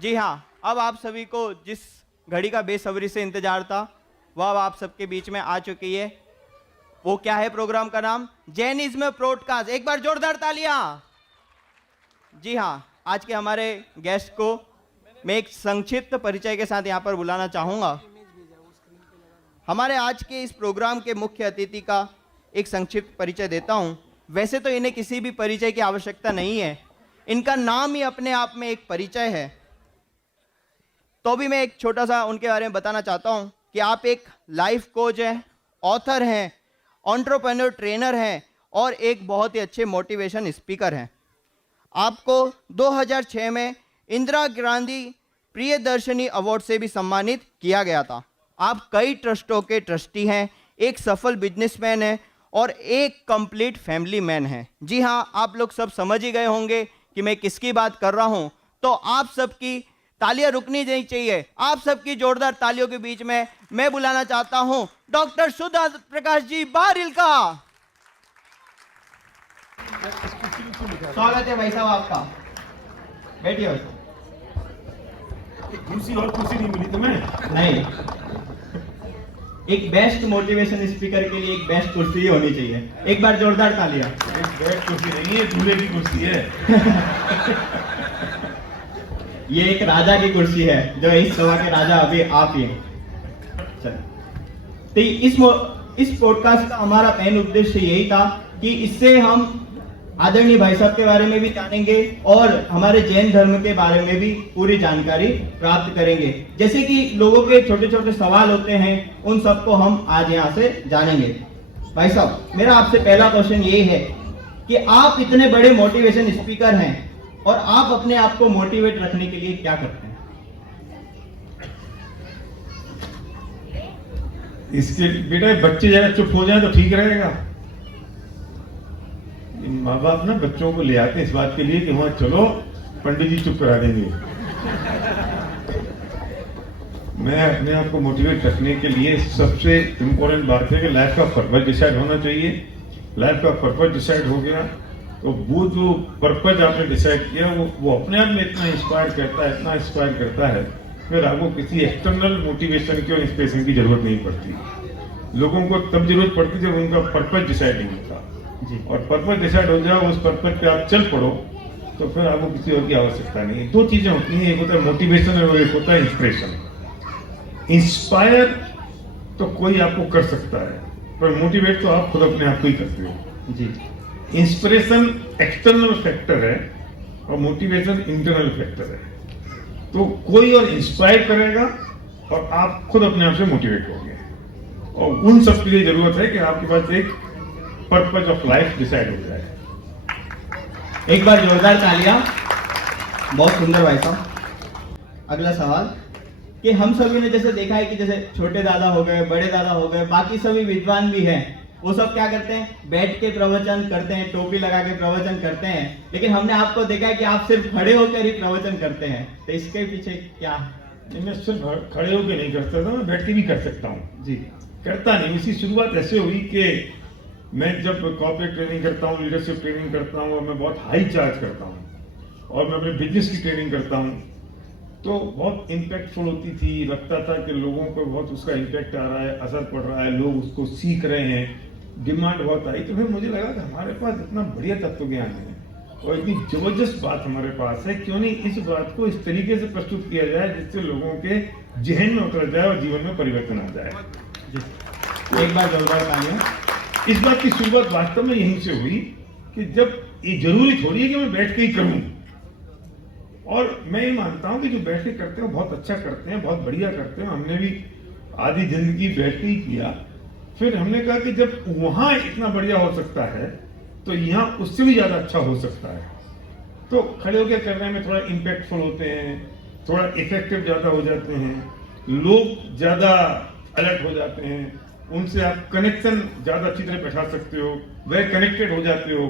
जी हाँ, अब आप सभी को जिस घड़ी का बेसब्री से इंतजार था वह अब आप सबके बीच में आ चुकी है। वो क्या है प्रोग्राम का नाम? Jainism broadcast. एक बार जोरदार तालियां। जी हाँ, आज के हमारे गेस्ट को मैं एक संक्षिप्त परिचय के साथ यहाँ पर बुलाना चाहूँगा। हमारे आज के इस प्रोग्राम के मुख्य अतिथि का एक संक्षिप्त परिचय देता हूँ। वैसे तो इन्हें किसी भी परिचय की आवश्यकता नहीं है, इनका नाम ही अपने आप में एक परिचय है। तो भी मैं एक छोटा सा उनके बारे में बताना चाहता हूँ कि आप एक लाइफ कोच हैं, ऑथर हैं, एंटरप्रेन्योर ट्रेनर हैं और एक बहुत ही अच्छे मोटिवेशन स्पीकर हैं। आपको 2006 में इंदिरा गांधी प्रियदर्शनी अवार्ड से भी सम्मानित किया गया था। आप कई ट्रस्टों के ट्रस्टी हैं, एक सफल बिजनेसमैन हैं और एक कंप्लीट फैमिली मैन हैं। जी हाँ, आप लोग सब समझ ही गए होंगे कि मैं किसकी बात कर रहा हूँ। तो आप सबकी तालियां रुकनी नहीं चाहिए। आप सबकी जोरदार तालियों के बीच में मैं बुलाना चाहता हूँ डॉक्टर सुधा प्रकाश जी बारिल का। स्वागत है भाई साहब आपका, बैठिए। कुर्सी और कुर्सी नहीं मिली तुम्हें? नहीं, एक बेस्ट मोटिवेशन स्पीकर के लिए एक बेस्ट कुर्सी होनी चाहिए। एक बार जोरदार तालियां। एक बेस्ट कुर्सी नहीं है, दूल्हे की कुर्सी है। ये एक राजा की कुर्सी है, जो इस सभा के राजा अभी आप ही हैं। चलिए, तो इस पॉडकास्ट का हमारा मेन उद्देश्य यही था कि इससे हम आदरणीय भाई साहब के बारे में भी जानेंगे और हमारे जैन धर्म के बारे में भी पूरी जानकारी प्राप्त करेंगे। जैसे कि लोगों के छोटे छोटे सवाल होते हैं, उन सबको हम आज यहाँ से जानेंगे। भाई साहब, मेरा आपसे पहला क्वेश्चन ये है कि आप इतने बड़े मोटिवेशन स्पीकर हैं और आप अपने आप को मोटिवेट रखने के लिए क्या करते हैं? इसके बेटा बच्चे जरा चुप हो जाए तो ठीक रहेगा। माँ बाप ना बच्चों को ले आते हैं इस बात के लिए कि वहां चलो पंडित जी चुप करा देंगे। मैं अपने आप को मोटिवेट रखने के लिए सबसे इम्पोर्टेंट बात है कि लाइफ का पर्पस डिसाइड होना चाहिए। लाइफ का पर्पस डिसाइड हो गया तो वो जो पर्पस आपने डिसाइड किया वो अपने आप में इतना इंस्पायर करता है, इतना इंस्पायर करता है, फिर आपको किसी एक्सटर्नल मोटिवेशन की और इंस्पिरेशन की जरूरत नहीं पड़ती। लोगों को तब जरूरत पड़ती है जब उनका पर्पस डिसाइड नहीं होता जी। और पर्पस डिसाइड हो जाए, उस पर्पस पे आप चल पड़ो, तो फिर आपको किसी और की आवश्यकता नहीं है। दो चीजें होती हैं, एक होता है मोटिवेशन और एक होता है इंस्पिरेशन। इंस्पायर तो कोई आपको कर सकता है, पर मोटिवेट तो आप खुद अपने आप को ही करते हो जी। इंस्पिरेशन एक्सटर्नल फैक्टर है और मोटिवेशन इंटरनल फैक्टर है। तो कोई और इंस्पायर करेगा और आप खुद अपने आप से मोटिवेट होंगे। और उन सब के लिए जरूरत है कि आपके पास एक पर्पस ऑफ लाइफ डिसाइड हो जाए। एक बार जोरदार तालियां। बहुत सुंदर भाई साहब। अगला सवाल कि हम सभी ने जैसे देखा है कि जैसे छोटे दादा हो गए, बड़े दादा हो गए, बाकी सभी विद्वान भी हैं, वो सब क्या करते हैं? बैठ के प्रवचन करते हैं, टोपी लगा के प्रवचन करते हैं। लेकिन हमने आपको देखा है कि आप सिर्फ खड़े होकर ही प्रवचन करते हैं। तो इसके पीछे क्या? मैं सिर्फ खड़े होकर नहीं करता था, मैं बैठ के भी कर सकता हूँ जी। करता नहीं, इसकी शुरुआत ऐसे हुई कि मैं जब कॉर्पोरेट ट्रेनिंग करता हूँ, लीडरशिप ट्रेनिंग करता हूँ और मैं बहुत हाई चार्ज करता हूँ और मैं अपने बिजनेस की ट्रेनिंग करता हूँ, तो बहुत इम्पैक्टफुल होती थी। लगता था कि लोगों को बहुत उसका इम्पैक्ट आ रहा है, असर पड़ रहा है, लोग उसको सीख रहे हैं, डिमांड बहुत आई। तो फिर मुझे लगा कि हमारे पास इतना बढ़िया तत्व ज्ञान है और इतनी जबरदस्त बात हमारे पास है, क्यों नहीं इस बात को इस तरीके से प्रस्तुत किया जाए जिससे लोगों के जहन में उतर जाए और जीवन में परिवर्तन आ जाए। एक बार जोरदार तालियां। इस बात की शुरुआत वास्तव में यहीं से हुई कि जब ये जरूरी थोड़ी है कि मैं बैठ के ही करूं, और मैं ये मानता हूं कि जो बैठ के करते हैं बहुत अच्छा करते हैं, बहुत बढ़िया करते हैं। हमने भी आधी जिंदगी बैठ के ही किया। फिर हमने कहा कि जब वहां इतना बढ़िया हो सकता है तो यहाँ उससे भी ज्यादा अच्छा हो सकता है। तो खड़े होकर करने में थोड़ा इम्पैक्टफुल होते हैं, थोड़ा इफेक्टिव ज्यादा हो जाते हैं, लोग ज्यादा अलर्ट हो जाते हैं, उनसे आप कनेक्शन ज्यादा अच्छी तरह बैठा सकते हो, वे कनेक्टेड हो जाते हो,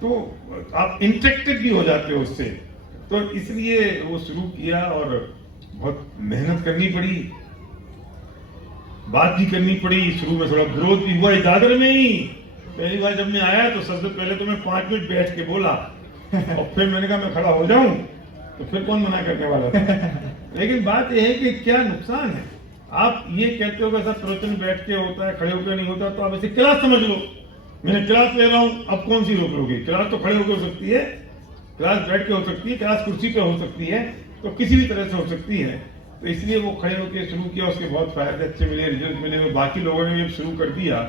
तो आप इंटरेक्टेड भी हो जाते हो उससे। तो इसलिए वो शुरू किया और बहुत मेहनत करनी पड़ी, बात भी करनी पड़ी। शुरू में थोड़ा विरोध भी हुआ। दादर में ही पहली बार जब मैं आया तो सबसे पहले तो मैं 5 मिनट बैठ के बोला और फिर मैंने कहा मैं खड़ा हो जाऊं, तो फिर कौन मना करने वाला था। लेकिन बात यह है कि क्या नुकसान है। आप ये कहते हो कि ऐसा प्रवचन बैठ के होता है, खड़े होकर नहीं होता, तो आप ऐसे क्लास समझ लो। मैंने क्लास ले रहा हूं, अब कौन सी रोक लोगे। क्लास तो खड़े होकर हो सकती है, क्लास बैठ के हो सकती है, क्लास कुर्सी पे हो सकती है, तो किसी भी तरह से हो सकती है। तो इसलिए वो खड़े होकर शुरू किया, उसके बहुत फायदे अच्छे मिले, रिजल्ट मिले, और बाकी लोगों ने भी शुरू कर दिया।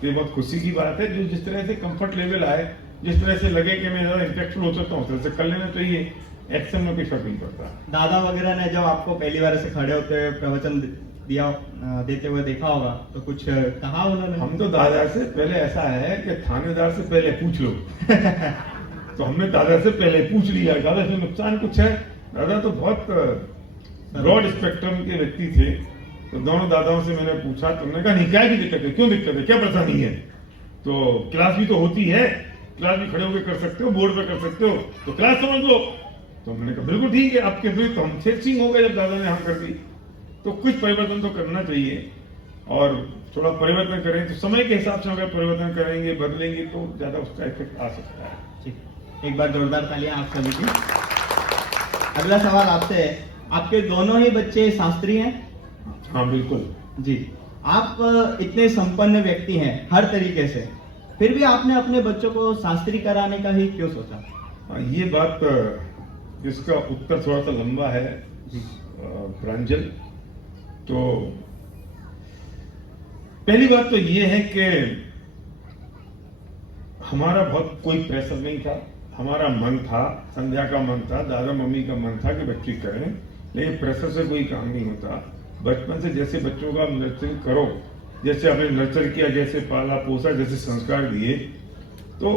तो ये बहुत खुशी की बात है। जो जिस तरह से कंफर्ट लेवल आए, जिस तरह से लगे कि मैं ज्यादा इंटेलेक्चुअल हो सकता हूँ, उस तरह से कर लेना चाहिए। एक्शन में कोई फर्क नहीं पड़ता। दादा वगैरह ने जब आपको पहली बार ऐसे खड़े होते हुए प्रवचन देते हुए देखा होगा, तो कुछ कहा उन्होंने? हम तो दादा से पहले, ऐसा है कि थानेदार से पहले पूछ लो। तो हमने दादा से पहले पूछ लिया, दादा इसमें नुकसान कुछ है। दादा तो बहुत ब्रॉड स्पेक्ट्रम के व्यक्ति थे। तो दोनों दादाओं से मैंने पूछा, तुमने कहा नहीं, क्या की दिक्कत है, क्यों दिक्कत है, क्या परेशानी है। तो क्लास भी तो होती है, क्लास भी खड़े होकर कर सकते हो, बोर्ड पे कर सकते हो, तो क्लास समझ लो। तो मैंने कहा बिल्कुल ठीक है, आपके लिए तो हम सिंह हो गए जब दादा ने हाँ कर दी। तो कुछ परिवर्तन तो करना चाहिए, और थोड़ा परिवर्तन करें तो समय के हिसाब से अगर परिवर्तन करेंगे, बदलेंगे, तो ज्यादा उसका इफेक्ट आ सकता है। ठीक, एक बार जोरदार तालियां आप सभी की। अगला सवाल आपसे है, आपके दोनों ही बच्चे शास्त्री हैं? हाँ बिल्कुल जी। आप इतने संपन्न व्यक्ति हैं हर तरीके से, फिर भी आपने अपने बच्चों को शास्त्री कराने का ही क्यों सोचा? ये बात, इसका उत्तर थोड़ा सा लंबा है प्रांजल। तो पहली बात तो ये है कि हमारा बहुत कोई प्रेशर नहीं था। हमारा मन था, संध्या का मन था, दादा मम्मी का मन था कि बच्चे करें, लेकिन प्रेशर से कोई काम नहीं होता। बचपन से जैसे बच्चों का नर्चरिंग करो, जैसे आपने नर्चर किया, जैसे पाला पोसा, जैसे संस्कार दिए, तो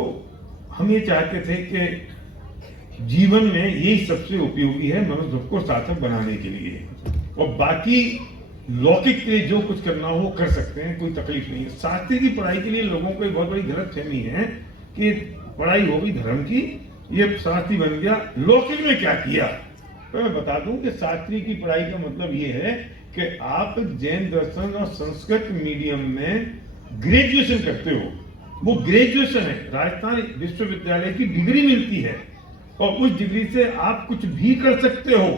हम ये चाहते थे कि जीवन में यही सबसे उपयोगी है मनुष्य को सार्थक बनाने के लिए। और बाकी लौकिक के लिए जो कुछ करना हो वो कर सकते हैं, कोई तकलीफ नहीं है। शास्त्री की पढ़ाई के लिए लोगों को एक बहुत बड़ी गलतफहमी है कि पढ़ाई होगी धर्म की, ये शास्त्री बन गया, लौकिक में क्या किया। तो मैं बता दूं कि शास्त्री की पढ़ाई का मतलब ये है कि आप जैन दर्शन और संस्कृत मीडियम में ग्रेजुएशन करते हो। वो ग्रेजुएशन है, राजस्थान विश्वविद्यालय की डिग्री मिलती है, और उस डिग्री से आप कुछ भी कर सकते हो।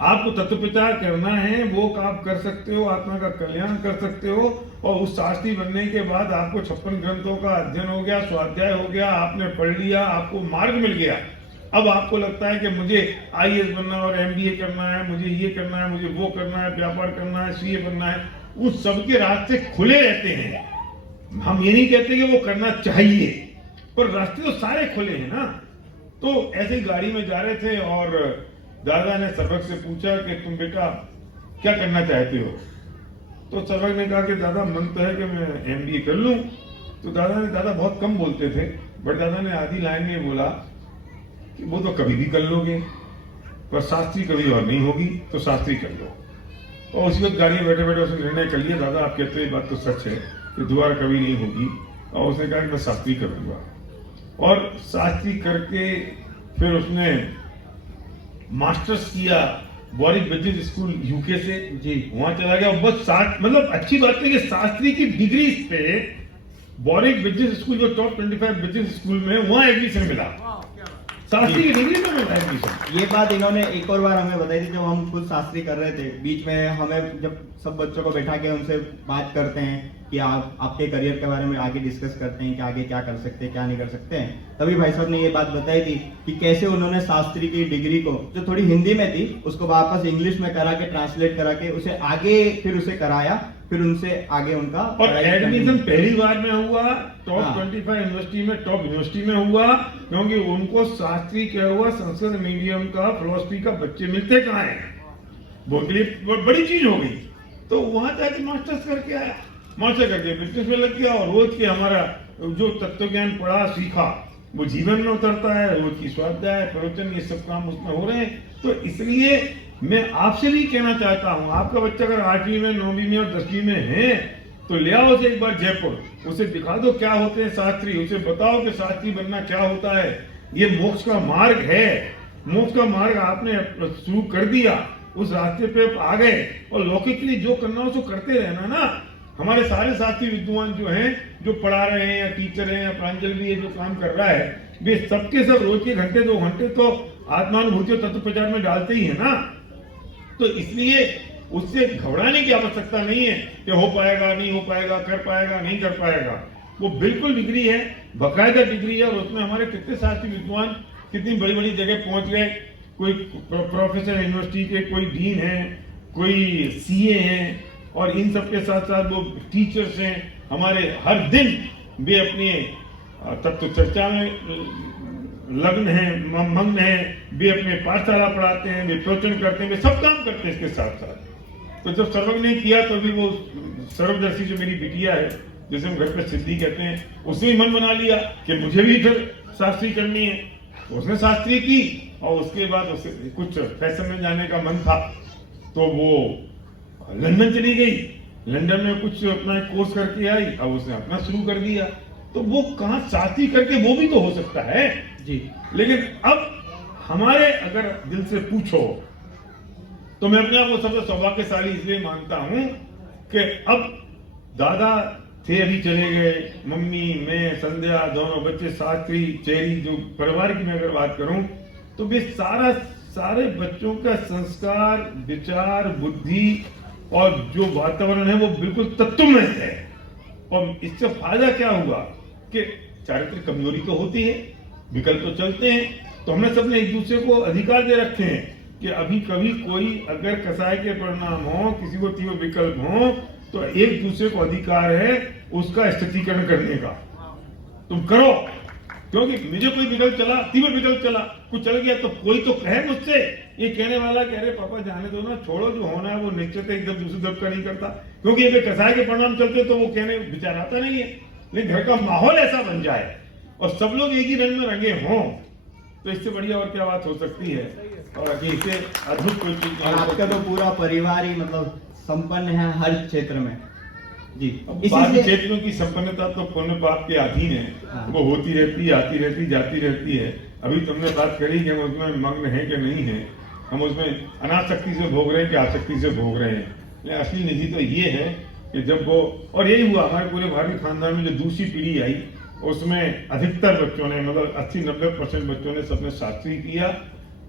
आपको तत्वप्रचार करना है वो आप कर सकते हो, आत्मा का कल्याण कर सकते हो। और उस शास्त्री बनने के बाद आपको 56 ग्रंथों का अध्ययन हो गया, स्वाध्याय हो गया, आपने पढ़ लिया, आपको मार्ग मिल गया। अब आपको लगता है कि मुझे IAS बनना और MBA करना है, मुझे ये करना है, मुझे वो करना है, व्यापार करना है, CA बनना है, उस सबके रास्ते खुले रहते हैं। हम ये नहीं कहते कि वो करना चाहिए, पर रास्ते तो सारे खुले हैं ना। तो ऐसे ही गाड़ी में जा रहे थे और दादा ने सर्वक से पूछा कि तुम बेटा क्या करना चाहते हो। तो सर्वक ने कहा कि दादा मन तो है कि मैं MBA कर लूं। तो दादा बहुत कम बोलते थे, बट दादा ने आधी लाइन में बोला कि वो तो कभी भी कर लोगे, पर शास्त्री कभी और नहीं होगी, तो शास्त्री कर लो। और उसी वक्त गाड़ी में बैठे बैठे उसने निर्णय कर लिया, दादा आप कहते ये बात तो सच है कि दोबारा कभी नहीं होगी। और उसने कहा कि मैं शास्त्री करूंगा, और शास्त्री करके फिर उसने मास्टर्स किया वॉरिक बिजनेस स्कूल UK से। जी। वहां चला गया। बस मतलब अच्छी बात है कि शास्त्री की डिग्री पे वॉरिक बिजनेस स्कूल, जो टॉप 25 बिजनेस स्कूल में, वहां एडमिशन मिला। शास्त्री की डिग्री में मिला एडमिशन। ये बात इन्होंने एक और बार हमें बताई थी जब हम खुद शास्त्री कर रहे थे। बीच में हमें जब सब बच्चों को बैठा के उनसे बात करते हैं कि आप आपके करियर के बारे में आगे डिस्कस करते हैं कि आगे क्या कर सकते हैं क्या नहीं कर सकते हैं, तभी भाई साहब ने ये बात बताई थी कि कैसे उन्होंने शास्त्री की डिग्री को, जो थोड़ी हिंदी में थी, उसको वापस इंग्लिश में करा के, ट्रांसलेट करा के उसे आगे फिर उसे कराया, फिर उनसे आगे उनका और एडमिशन पहली बार में हुआ टॉप हाँ। 25 यूनिवर्सिटी में, टॉप यूनिवर्सिटी में हुआ, क्योंकि उनको शास्त्री क्या हुआ, संस्कृत मीडियम का फिलोसफी का बच्चे मिलते कहाँ हैं, वो बड़ी चीज हो गई। तो वहां जाके मास्टर्स करके आया, मास्टर करके बिजनेस में लग गया, और रोज के हमारा जो तत्व ज्ञान पढ़ा सीखा वो जीवन में उतरता है। रोज की स्वाध्याय, प्रवचन, ये सब काम उसमें हो रहे हैं। तो इसलिए मैं आपसे भी कहना चाहता हूं, आपका बच्चा अगर 8वीं में, 9वीं में और 10वीं में है तो ले आओ उसे एक बार जयपुर, उसे दिखा दो क्या होते हैं शास्त्री, उसे बताओ कि शास्त्री बनना क्या होता है। ये मोक्ष का मार्ग है, मोक्ष का मार्ग आपने शुरू कर दिया, उस रास्ते पे आ गए, और लौकिक के लिए जो करना हो उसको करते रहना ना। हमारे सारे साथी विद्वान जो हैं, जो पढ़ा रहे हैं या टीचर हैं या प्रांजल भी है जो काम कर रहा है, वे सबके सब रोज के घंटे 2 घंटे तो आत्मानुभूति और तत्व प्रचार में डालते ही है ना। तो इसलिए उससे घबराने की आवश्यकता नहीं है कि हो पाएगा नहीं हो पाएगा, कर पाएगा नहीं कर पाएगा। वो बिल्कुल डिग्री है, बकायदा डिग्री है, और उसमें हमारे कितने शास्त्री विद्वान कितनी बड़ी बड़ी जगह पहुंच गए। कोई प्रोफेसर यूनिवर्सिटी के, कोई डीन है, कोई सीए हैं, और इन सब के साथ साथ वो टीचर्स हैं हमारे। हर दिन वे अपने तत्व चर्चा में लग्न हैं, मग्न हैं, वे अपने पाठशाला पढ़ाते हैं, वे प्रवचन करते हैं, वे सब काम करते हैं इसके साथ साथ। तो जब सर्वज्ञ ने किया तो भी वो सर्वदर्शी जो मेरी बिटिया है, जैसे हम घर पे सिद्धि कहते हैं, उसने मन बना लिया कि मुझे भी फिर शास्त्री करनी है। उसने शास्त्री की, और उसके बाद उसे कुछ फैशन में जाने का मन था तो वो लंदन चली गई। लंदन में कुछ अपना कोर्स करके आई, अब उसने अपना शुरू कर दिया। तो वो कहाँ शास्त्री करके वो भी तो हो सकता है जी। लेकिन अब हमारे अगर दिल से पूछो तो मैं अपने आप को सबसे सौभाग्यशाली इसलिए मानता हूं कि अब दादा थे, अभी चले गए, मम्मी, मैं, संध्या, दोनों बच्चे, शास्त्री, चेरी, जो परिवार की मैं अगर बात करूं तो वे सारे बच्चों का संस्कार, विचार, बुद्धि और जो वातावरण है वो बिल्कुल तत्वमय है। और इससे फायदा क्या हुआ कि चारित्रिक कमजोरी तो होती है, विकल्प तो चलते हैं, तो हमने सबने एक दूसरे को अधिकार दे रखे हैं कि अभी कभी कोई अगर कसाय के परिणाम हो, किसी को तीव्र विकल्प हो, तो एक दूसरे को अधिकार है उसका स्थितीकरण करने का। तुम करो, क्योंकि मुझे कोई विकल्प चला, तीव्र विकल्प चला, कुछ चल गया तो कोई तो कहे मुझसे, ये कहने वाला कह रहे पापा जाने दो ना, छोड़ो, जो होना है वो निश्चित एकदम दूसरी तरफ का नहीं करता, क्योंकि अगर कसाय के परिणाम चलते तो वो कहने विचार आता नहीं है। लेकिन घर का माहौल ऐसा बन जाए और सब लोग एक ही रंग में रंगे हों, तो इससे बढ़िया और क्या बात हो सकती है। और इससे अद्भुत कोई चीज और आपका तो पूरा परिवार ही मतलब संपन्न है हर क्षेत्र में जी। बाकी क्षेत्रों की संपन्नता तो पुण्य पाप के अधीन है। हाँ। वो होती रहती है, आती रहती, जाती रहती है। अभी तुमने बात करी कि हम उसमें मग्न है कि नहीं है, हम उसमें अनासक्ति से भोग रहे हैं कि आसक्ति से भोग रहे हैं। लेकिन असली निधि तो ये है कि जब वो, और यही हुआ हमारे पूरे भारतीय खानदान में, जो दूसरी पीढ़ी आई उसमें अधिकतर बच्चों ने, मतलब 80-90% बच्चों ने सबने शास्त्री किया।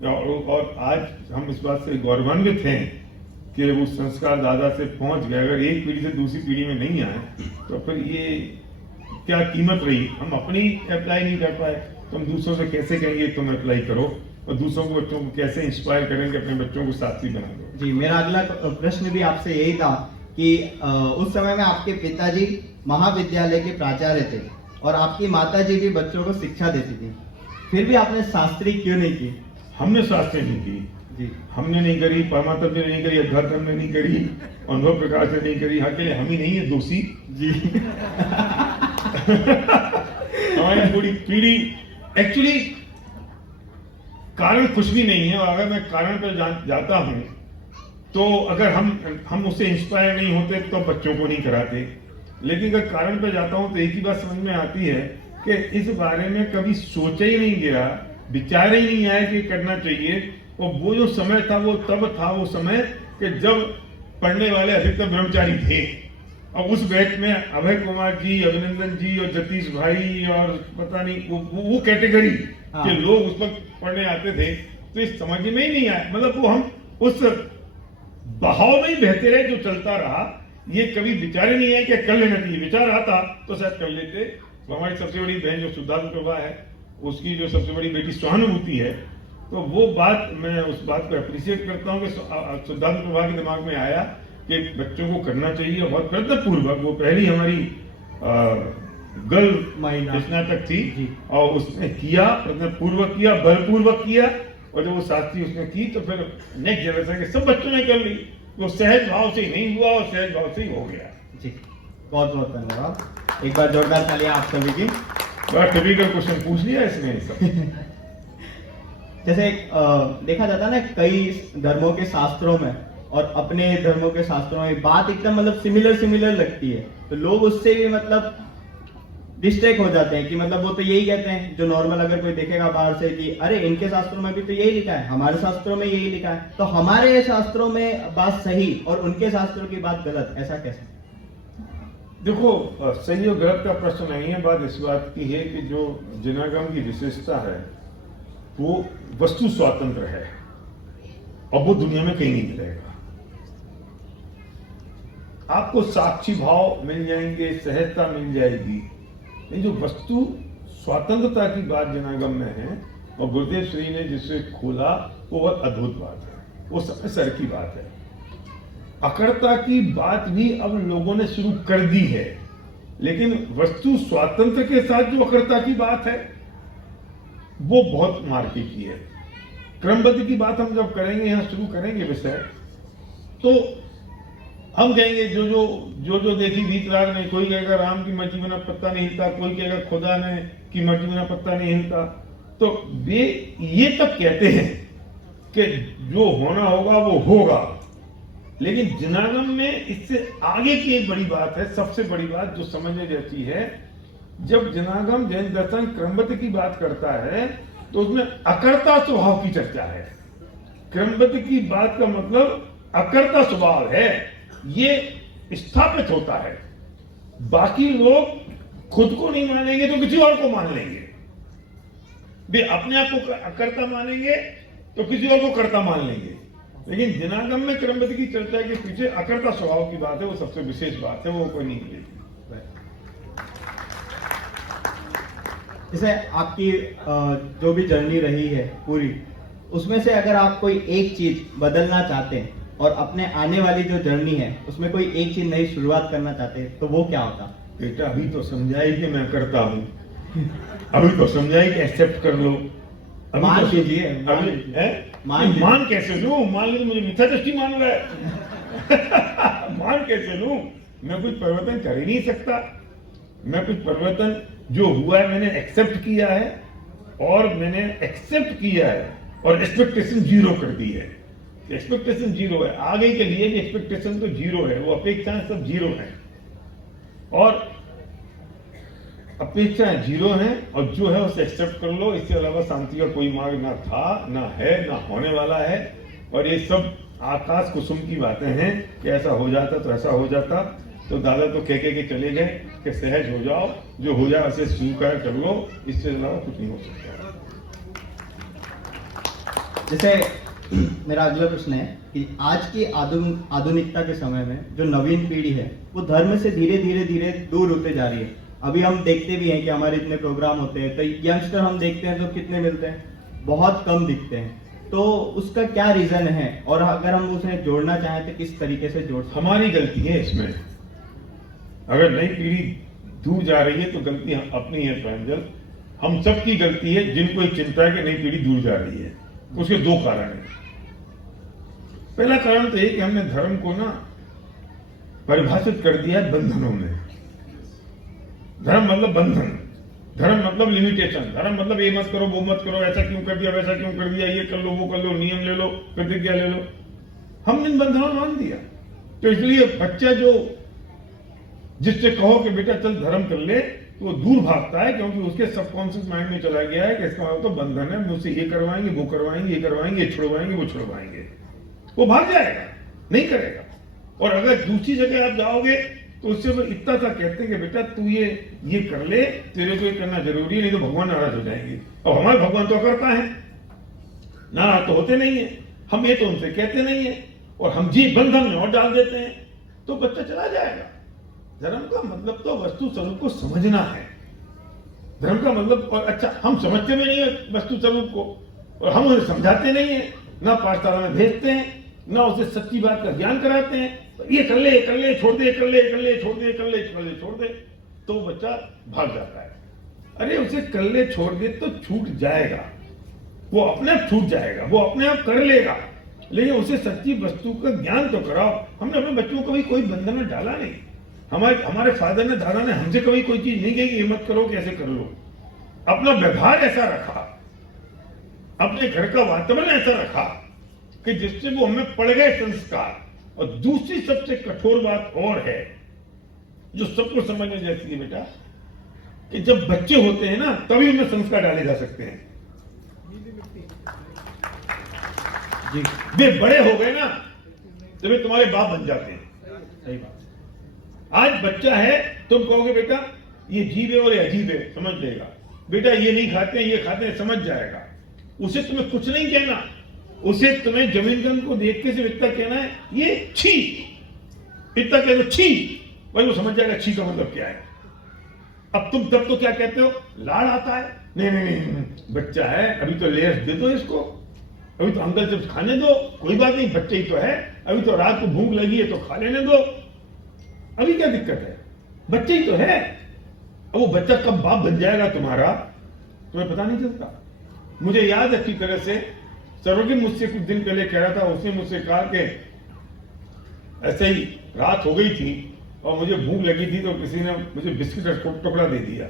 और आज हम इस बात से गौरवान्वित हैं कि वो संस्कार दादा से पहुंच गए। अगर एक पीढ़ी से दूसरी पीढ़ी में नहीं आए तो फिर ये क्या कीमत रही। हम अपनी अप्लाई नहीं कर पाए तो हम दूसरों से कैसे कहेंगे तुम अप्लाई करो, और दूसरों को, बच्चों को कैसे इंस्पायर करेंगे अपने बच्चों को शास्त्री बना दो। जी, मेरा अगला प्रश्न भी आपसे यही था कि उस समय में आपके पिताजी महाविद्यालय के प्राचार्य थे और आपकी माताजी भी बच्चों को शिक्षा देती थी, फिर भी आपने शास्त्री क्यों नहीं की? हमने शास्त्री नहीं की जी। हमने नहीं करी, परमात्मा ने नहीं करी, अध्यात्म हमने नहीं करी, अनुभव प्रकाश ने नहीं करी। हाँ, के लिए हम ही नहीं है दोषी जी। हमारी पूरी पीढ़ी एक्चुअली कारण कुछ भी नहीं है। और अगर मैं कारण पर जाता हूं तो अगर हम उससे इंस्पायर नहीं होते तो बच्चों को नहीं कराते। लेकिन अगर कारण पर जाता हूं तो एक ही बात समझ में आती है कि इस बारे में कभी सोचा ही नहीं गया, विचार ही नहीं आया कि करना चाहिए। और वो जो समय था वो तब था, वो समय कि जब पढ़ने वाले अधिकतर ब्रह्मचारी थे। और उस बैच में अभय कुमार जी, अभिनंदन जी और जतीश भाई और पता नहीं वो कैटेगरी के लोग उस वक्त पढ़ने आते थे। तो इस समझ में ही नहीं आया, मतलब वो हम उस बहाव में ही बहते रहे जो चलता रहा। ये कभी विचार ही नहीं है कि कर लेना चाहिए। विचार आता तो शायद कर लेते। तो हमारी सबसे बड़ी बहन जो सिद्धार्थ प्रभा है, उसकी जो सबसे बड़ी बेटी सहानुभूति है, तो वो बात, मैं उस बात को अप्रिशिएट करता हूँ कि सिद्धार्थ प्रभा के दिमाग में आया कि बच्चों को करना चाहिए। बहुत प्रयत्न पूर्वक, वो पहली हमारी गर्ल स्नातक थी और उसने किया, प्रयत्न पूर्वक किया, बलपूर्वक किया। और जब वो शास्त्री उसने की तो फिर नेक्स्ट जनरेशन के सब बच्चों ने कर ली। वो सहज भाव से ही नहीं हुआ और सहज भाव से ही हो गया। जी, बहुत बहुत धन्यवाद। एक बार जोरदार तालियां आप सभी की। बड़ा टिपिकल क्वेश्चन पूछ लिया इसमें सब। जैसे देखा जाता है ना, कई धर्मों के शास्त्रों में और अपने धर्मों के शास्त्रों में बात एकदम मतलब सिमिलर लगती है, तो लोग उससे भी मतलब डिस्ट्रैक्ट हो जाते हैं कि मतलब वो तो यही कहते हैं, जो नॉर्मल अगर कोई देखेगा बाहर से कि अरे इनके शास्त्रों में भी तो यही लिखा है, हमारे शास्त्रों में यही लिखा है, तो हमारे शास्त्रों में बात सही और उनके शास्त्रों की बात गलत, ऐसा कैसे? देखो, सही और गलत का प्रश्न नहीं है। बात इस बात की है कि जो जिनागम की विशेषता है वो वस्तु स्वातंत्र है और वो दुनिया में कहीं नहीं मिलेगा। आपको साक्षी भाव मिल जाएंगे, सहजता मिल जाएगी, लेकिन जो वस्तु स्वतंत्रता की बात जनागम में है और गुरुदेव श्री ने जिसे खोला वो बहुत अद्भुत बात है, वो समय सर की बात है। अकर्ता की बात भी अब लोगों ने शुरू कर दी है, लेकिन वस्तु स्वातंत्र के साथ जो अकर्ता की बात है वो बहुत मार्के की है। क्रमबद्ध की बात हम जब करेंगे, यहां शुरू करेंगे विषय, तो हम कहेंगे जो देखी वीतराग ने, कोई कहेगा राम की मर्जी बिना पत्ता नहीं हिलता, कोई कहेगा खुदा ने की मर्जी बिना पत्ता नहीं हिलता। तो वे ये तक कहते हैं कि जो होना होगा वो होगा, लेकिन जनागम में इससे आगे की एक बड़ी बात है, सबसे बड़ी बात जो समझने जाती है। जब जनागम जैन दर्शन क्रमबद्ध की बात करता है तो उसमें अकर्ता स्वभाव की चर्चा है। क्रमबद्ध की बात का मतलब अकर्ता स्वभाव है, ये स्थापित होता है। बाकी लोग खुद को नहीं मानेंगे तो किसी और को मान लेंगे, वे अपने आप को अकर्ता मानेंगे तो किसी और को कर्ता मान लेंगे। लेकिन जनागम में क्रमबद्ध की चर्चा के पीछे अकर्ता स्वभाव की बात है, वो सबसे विशेष बात है, वो कोई नहीं मिलेगी। जैसे आपकी जो भी जर्नी रही है पूरी, उसमें से अगर आप कोई एक चीज बदलना चाहते हैं और अपने आने वाली जो जर्नी है उसमें कोई एक चीज नई शुरुआत करना चाहते हैं तो वो क्या होता? बेटा अभी तो समझाई कि मैं करता हूं, अभी तो समझाई कि एक्सेप्ट कर लो। मान लीजिए, मान कैसे लूं? मान लीजिए मुझे मिथ्या दृष्टि मान रहा है मान कैसे लूं? मैं कुछ परिवर्तन कर ही नहीं सकता। मैं कुछ परिवर्तन जो हुआ है मैंने एक्सेप्ट किया है, और मैंने एक्सेप्ट किया है और एक्सपेक्टेशन जीरो कर दी है। एक्सपेक्टेशन जीरो है, आगे के लिए भी एक्सपेक्टेशन तो जीरो है, वो अपेक्षाएं सब जीरो हैं, और अपेक्षाएं जीरो हैं, और जो है उसे एक्सेप्ट कर लो। इसके अलावा शांति का कोई मार्ग ना था, ना है, ना होने वाला है। और ये सब आकाश कुसुम की बातें हैं कि ऐसा हो जाता तो ऐसा हो जाता। तो दादा तो कह के चले गए कि सहज हो जाओ, जो हो जाए उसे स्वीकार कर लो, इससे अलावा कुछ नहीं हो सकता। जैसे मेरा अगला प्रश्न है कि आज की आधुनिकता के समय में जो नवीन पीढ़ी है वो धर्म से धीरे धीरे दूर होते जा रही है। अभी हम देखते भी हैं कि हमारे इतने प्रोग्राम होते हैं तो यंगस्टर हम देखते हैं तो कितने मिलते हैं, बहुत कम दिखते हैं। तो उसका क्या रीजन है, और अगर हम उसे जोड़ना चाहें तो किस तरीके से जोड़ सकते हैं? हमारी गलती है इसमें। अगर नई पीढ़ी दूर जा रही है तो गलती अपनी है प्रांजल, हम सबकी गलती है जिनको एक चिंता है कि नई पीढ़ी दूर जा रही है। उसके दो कारण हैं। पहला कारण तो ये कि हमने धर्म को ना परिभाषित कर दिया है बंधनों में। धर्म मतलब बंधन, धर्म मतलब लिमिटेशन, धर्म मतलब ये मत करो, वो मत करो, ऐसा क्यों कर दिया, वैसा क्यों कर दिया, ये कर लो, वो कर लो, नियम ले लो, प्रतिज्ञा ले लो। हमने इन बंधनों में मान दिया। तो इसलिए बच्चा जो जिससे कहो कि बेटा चल धर्म कर ले तो वो दूर भागता है, क्योंकि उसके सबकॉन्शियस माइंड में चला गया है कि इसका मतलब तो बंधन है, मुझसे ये करवाएंगे, वो करवाएंगे, ये करवाएंगे, ये छुड़वाएंगे, वो छुड़वाएंगे। वो भाग जाएगा, नहीं करेगा। और अगर दूसरी जगह आप जाओगे तो उससे वो इतना सा कहते हैं कि बेटा तू ये कर ले, तेरे को ये करना जरूरी है, नहीं तो भगवान नाराज हो जाएंगे। और हमारे भगवान तो करता है, नाराज तो होते नहीं है, हम ये तो उनसे कहते नहीं है, और हम जी बंधन में और डाल देते हैं, तो बच्चा चला जाएगा। धर्म का मतलब तो वस्तु स्वरूप को समझना है। धर्म का मतलब, और अच्छा हम समझते भी नहीं है वस्तु स्वरूप को, और हम उन्हें समझाते नहीं है, ना पाठशाला में भेजते हैं, ना उसे सच्ची बात का ज्ञान कराते हैं। ये कर ले, कर ले, छोड़ दे, कर ले, कर ले, छोड़ दे, कर ले, कर ले, छोड़ दे, तो बच्चा भाग जाता है। अरे उसे कर ले, छोड़ दे तो छूट जाएगा, वो अपने आप छूट जाएगा, वो अपने आप कर लेगा, लेकिन उसे सच्ची वस्तु का ज्ञान तो कराओ। हमने अपने बच्चों को भी कोई बंधन में डाला नहीं। हमारे फादर ने, दादा ने हमसे कभी कोई चीज नहीं कही कि ये मत करो, कैसे कर लो। अपना व्यवहार ऐसा रखा, अपने घर का वातावरण ऐसा रखा कि जिससे वो हमें पड़ गए संस्कार। और दूसरी सबसे कठोर बात और है जो सबको समझने जैसी है बेटा, कि जब बच्चे होते हैं ना तभी उनमें संस्कार डाले जा सकते हैं। जी, वे बड़े हो गए ना तो वे तुम्हारे बाप बन जाते हैं। सही बात। आज बच्चा है, तुम कहोगे बेटा ये जीव है और ये अजीब है, समझ लेगा। बेटा ये नहीं खाते हैं, ये खाते हैं, समझ जाएगा। उसे तुम्हें कुछ नहीं कहना, उसे तुम्हें जमीन गन को देख के सिर्फ इतना कहना है, ये छी, इतना कह दो छी, भाई वो समझ जाएगा छी का मतलब क्या है। अब तुम तब तो क्या कहते हो, लाड़ आता है, नहीं नहीं नहीं बच्चा है, अभी तो लेयर्स दे दो इसको, अभी तो अंकल जब खाने दो, कोई बात नहीं, बच्चे ही तो है, अभी तो रात को भूख लगी है तो खा लेने दो, अभी क्या दिक्कत है, बच्चे ही तो है। अब वो बच्चा कब बाप बन जाएगा तुम्हारा, तुम्हें पता नहीं चलता। मुझे याद है अच्छी तरह से, सरोगिन मुझसे कुछ दिन पहले कह रहा था, उसने मुझसे कहा कि ऐसे ही रात हो गई थी और मुझे भूख लगी थी तो किसी ने मुझे बिस्किट का टुकड़ा दे दिया,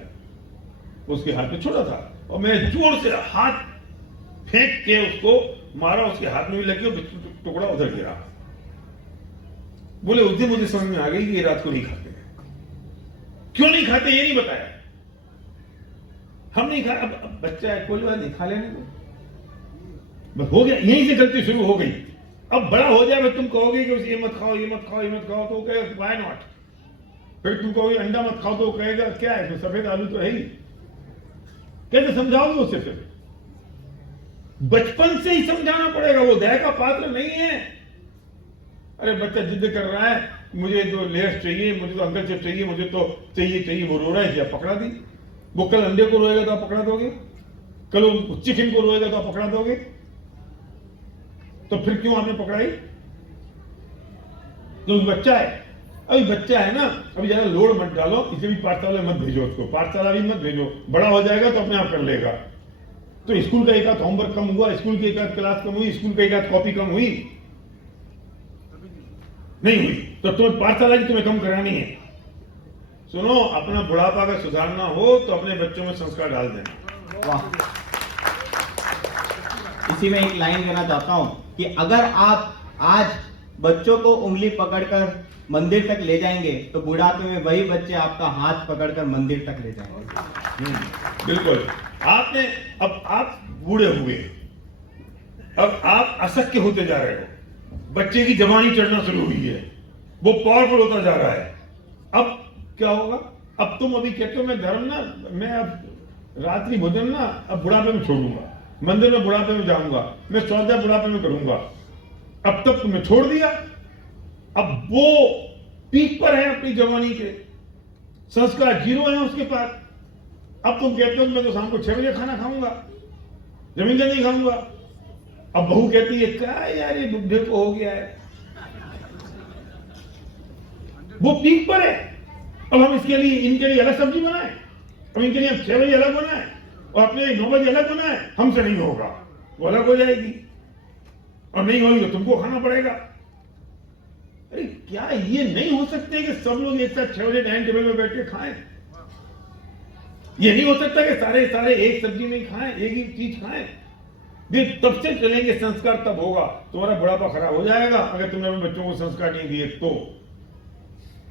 उसके हाथ में छोटा था और मैं जोर से हाथ फेंक के उसको मारा, उसके हाथ में भी लगी और बिस्किट टुकड़ा उधर गिरा। बोले उस दिन मुझे समझ में आ गई कि ये रात को नहीं खाते। क्यों नहीं खाते ये नहीं बताया, हम नहीं खा, अब बच्चा है कोई बात नहीं, खा लेने दो, बस हो गया, यहीं से गलती शुरू हो गई। अब बड़ा हो जाए तुम कहोगे कि ये मत खाओ, ये मत खाओ, ये मत खाओ, तो कहेगा व्हाई नॉट। फिर तुम कहोगे अंडा मत खाओ तो कहेगा क्या है, तो सफेद आलू तो है ही, कैसे समझाओगे उसे। फिर बचपन से ही समझाना पड़ेगा, वो दया का पात्र नहीं है। अरे बच्चा जिद कर रहा है, मुझे तो लेयर्स चाहिए, मुझे तो अंकल चिप्स चाहिए, मुझे तो चाहिए, वो रो रहा है, क्या पकड़ा दी। वो कल अंडे को रोएगा तो आप पकड़ा दोगे, कल वो चिकन को रोएगा तो आप पकड़ा दोगे, तो फिर क्यों आपने पकड़ाई, क्योंकि बच्चा है। अभी बच्चा है ना, अभी ज्यादा लोड मत डालो, इसे भी पाठशाला मत भेजो, उसको पाठशाला भी मत भेजो, बड़ा हो जाएगा तो अपने आप कर लेगा। तो स्कूल का एक आध होमवर्क कम हुआ, स्कूल की एक आध क्लास कम हुई, स्कूल का एक आध कॉपी कम हुई, नहीं हुई, तो तुम्हें पाठशाला की तुम्हें कम करानी है। सुनो, अपना बुढ़ापा अगर सुधारना हो तो अपने बच्चों में संस्कार डाल देना। वाह, इसी में एक लाइन कहना चाहता हूं कि अगर आप आज बच्चों को उंगली पकड़कर मंदिर तक ले जाएंगे तो बुढ़ापे में वही बच्चे आपका हाथ पकड़कर मंदिर तक ले जाएंगे। बिल्कुल। आपने, अब आप बूढ़े हुए, अब आप अशक्य होते जा रहे हो, बच्चे की जवानी चढ़ना शुरू हुई है, वो पावरफुल होता जा रहा है। अब क्या होगा, अब तुम अभी कहते हो मैं धर्म ना, मैं अब रात्रि भोजन ना अब बुढ़ापे में छोड़ूंगा, मंदिर में बुढ़ापे में जाऊंगा, मैं स्वाध्याय बुढ़ापे में करूंगा। अब तक तुमने छोड़ दिया, अब वो पीक पर है अपनी जवानी के, संस्कार जीरो है उसके पास। अब तुम कहते हो मैं तो शाम को 6 बजे खाना खाऊंगा, जमीन का नहीं खाऊंगा। अब बहू कहती है क्या यार ये बुढ़े को हो गया है, वो पीक पर है। अब हम इसके लिए, इनके लिए अलग सब्जी बनाए, अब इनके लिए हम 6 बजे अलग बनाए और अपने 9 बजे अलग बनाए, हमसे नहीं होगा, वो अलग हो जाएगी और नहीं होगी तो तुमको खाना पड़ेगा। अरे क्या ये नहीं हो सकते कि सब लोग एक साथ 6 बजे डाइनिंग टेबल में बैठ के खाएं? ये नहीं हो सकता कि सारे सारे एक सब्जी में खाएं, एक ही चीज खाएं। ये तब से चलेंगे, संस्कार तब होगा। तुम्हारा बुढ़ापा खराब हो जाएगा अगर तुमने अपने बच्चों को संस्कार नहीं दिए तो।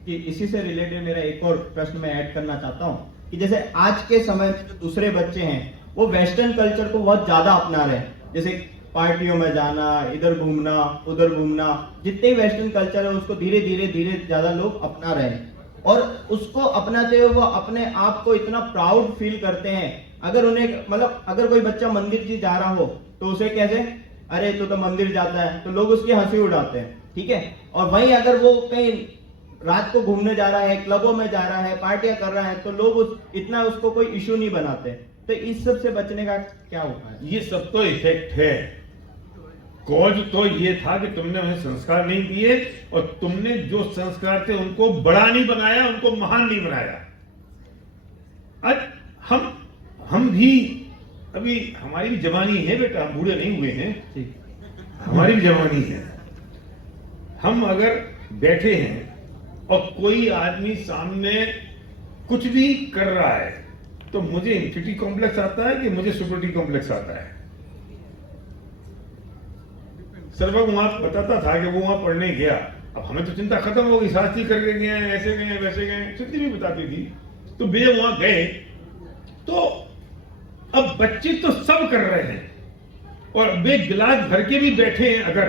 कि इसी से रिलेटेड मेरा एक और प्रश्न मैं ऐड करना चाहता हूं कि जैसे आज के समय में जो दूसरे बच्चे हैं वो वेस्टर्न कल्चर को बहुत ज्यादा अपना रहे हैं, जैसे पार्टियों में जाना, इधर घूमना, उधर घूमना, जितने वेस्टर्न कल्चर है उसको धीरे धीरे ज्यादा लोग अपना रहे हैं और उसको अपनाते हुए वो अपने आप को इतना प्राउड फील करते हैं। अगर उन्हें मतलब अगर कोई बच्चा मंदिर जी जा रहा हो तो उसे कैसे, अरे तो मंदिर जाता है, तो लोग उसकी हंसी उड़ाते हैं, ठीक है। और वहीं अगर वो कहीं रात को घूमने जा रहा है, क्लबों में जा रहा है, पार्टियां कर रहा है, तो लोग इतना उसको कोई इशू नहीं बनाते। तो इस सब से बचने का क्या उपाय है? ये सब तो इफेक्ट है। कॉज तो ये था कि तुमने उन्हें संस्कार नहीं दिए और तुमने जो संस्कार थे उनको बड़ा नहीं बनाया, उनको महान नहीं बनाया। आज हम भी अभी, हमारी भी जवानी है बेटा, हम बूढ़े नहीं हुए हैं, हमारी भी जवानी है। हम अगर बैठे हैं और कोई आदमी सामने कुछ भी कर रहा है तो मुझे इंफिनिटी कॉम्प्लेक्स आता है कि मुझे सुपरिटी कॉम्प्लेक्स आता है। सर्वज्ञ वहां बताता था कि वो वहां पढ़ने गया, अब हमें तो चिंता खत्म हो गई, शास्त्री करके गए, ऐसे गए वैसे गए, सिद्धि भी बताती थी। तो वे वहां गए तो अब बच्चे तो सब कर रहे हैं और वे गिलास भर के भी बैठे हैं अगर,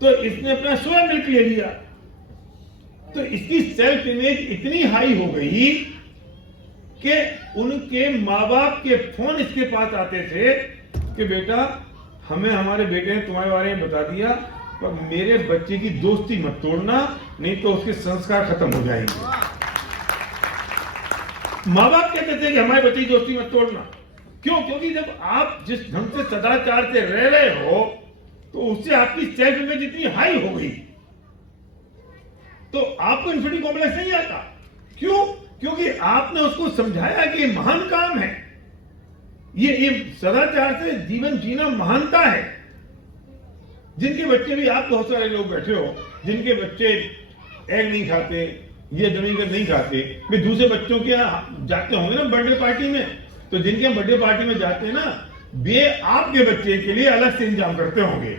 तो इसने अपना सोया मिल्क ले लिया, तो इसकी सेल्फ इमेज इतनी हाई हो गई कि उनके माँ बाप के फोन इसके पास आते थे कि बेटा हमें हमारे बेटे ने तुम्हारे बारे में बता दिया, पर मेरे बच्चे की दोस्ती मत तोड़ना, नहीं तो उसके संस्कार खत्म हो जाएंगे। माँ बाप कहते थे कि हमारे बच्चे की दोस्ती मत तोड़ना। क्यों? क्योंकि जब आप जिस ढंग से सदाचार से रह रहे हो तो उससे आपकी सेल्फ इमेज इतनी हाई हो गई तो आपको इन्फिनिटी कॉम्प्लेक्स नहीं आता। क्यों? क्योंकि आपने उसको समझाया कि ये महान काम है, ये सदाचार से जीवन जीना महानता है। जिनके बच्चे भी, आप बहुत सारे लोग बैठे हो जिनके बच्चे एग नहीं खाते, ये जमीन नहीं खाते, वे दूसरे बच्चों के यहाँ जाते होंगे ना बर्थडे पार्टी में, तो जिनके हम बर्थडे पार्टी में जाते हैं ना, वे आपके बच्चे के लिए अलग से इंतजाम करते होंगे।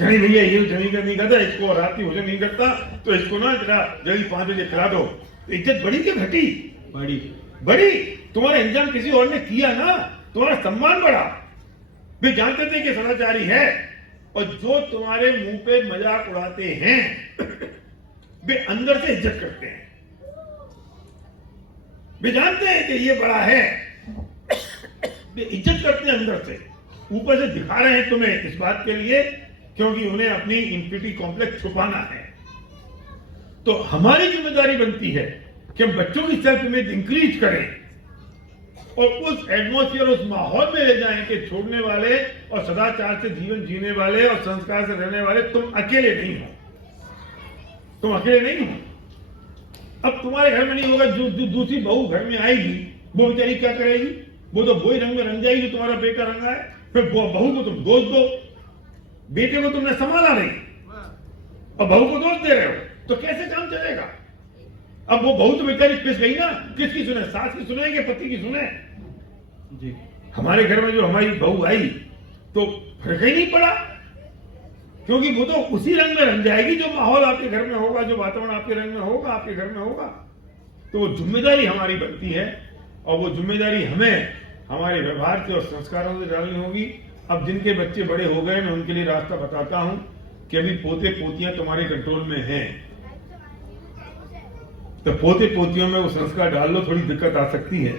नहीं भैया ये जमीन नहीं खाता, इसको रात की भोजन नहीं करता, तो इसको ना जरा जल्दी 5 बजे खिला दो। इज्जत बड़ी कि घटी? बड़ी। बड़ी। तुम्हारा इंतजाम किसी और ने किया ना, तुम्हारा सम्मान बढ़ा। वे जानते थे कि सदाचारी है, और जो तुम्हारे मुंह पे मजाक उड़ाते हैं वे अंदर से इज्जत करते हैं। वे जानते हैं कि ये बड़ा है, वे इज्जत करते हैं अंदर से। ऊपर से दिखा रहे हैं तुम्हें इस बात के लिए क्योंकि उन्हें अपनी इन्फिनिटी कॉम्प्लेक्स छुपाना है। तो हमारी जिम्मेदारी बनती है कि हम बच्चों की सेल्फ इमेज इंक्रीज करें और उस एटमॉस्फेयर, उस माहौल में ले जाएं कि छोड़ने वाले और सदाचार से जीवन जीने वाले और संस्कार से रहने वाले तुम अकेले नहीं हो। तुम अकेले नहीं हो। अब तुम्हारे घर में नहीं होगा, जो दूसरी बहू घर में आएगी वो बेचारी क्या करेगी? वो तो वही रंग में रंग जाएगी जो तुम्हारा बेटा रंगा है। फिर बहू को तुम दोष दो, बेटे को तुमने संभाला नहीं और बहू को दोष दे रहे हो, तो कैसे काम चलेगा? अब वो बहू तो बेचारी पिस गई ना, किसकी सुने? सास की सुने कि पति की सुने? जी। हमारे घर में जो हमारी बहू आई तो फर्क ही नहीं पड़ा, क्योंकि वो तो उसी रंग में रंग जाएगी जो माहौल आपके घर में होगा, जो वातावरण आपके रंग में होगा, आपके घर में होगा। तो वो जिम्मेदारी हमारी बनती है और वो जिम्मेदारी हमें हमारे व्यवहार से और संस्कारों से डालनी होगी। अब जिनके बच्चे बड़े हो गए, मैं उनके लिए रास्ता बताता हूं कि अभी पोते पोतियां तुम्हारे कंट्रोल में हैं, तो पोते पोतियों में वो संस्कार डाल लो। थोड़ी दिक्कत आ सकती है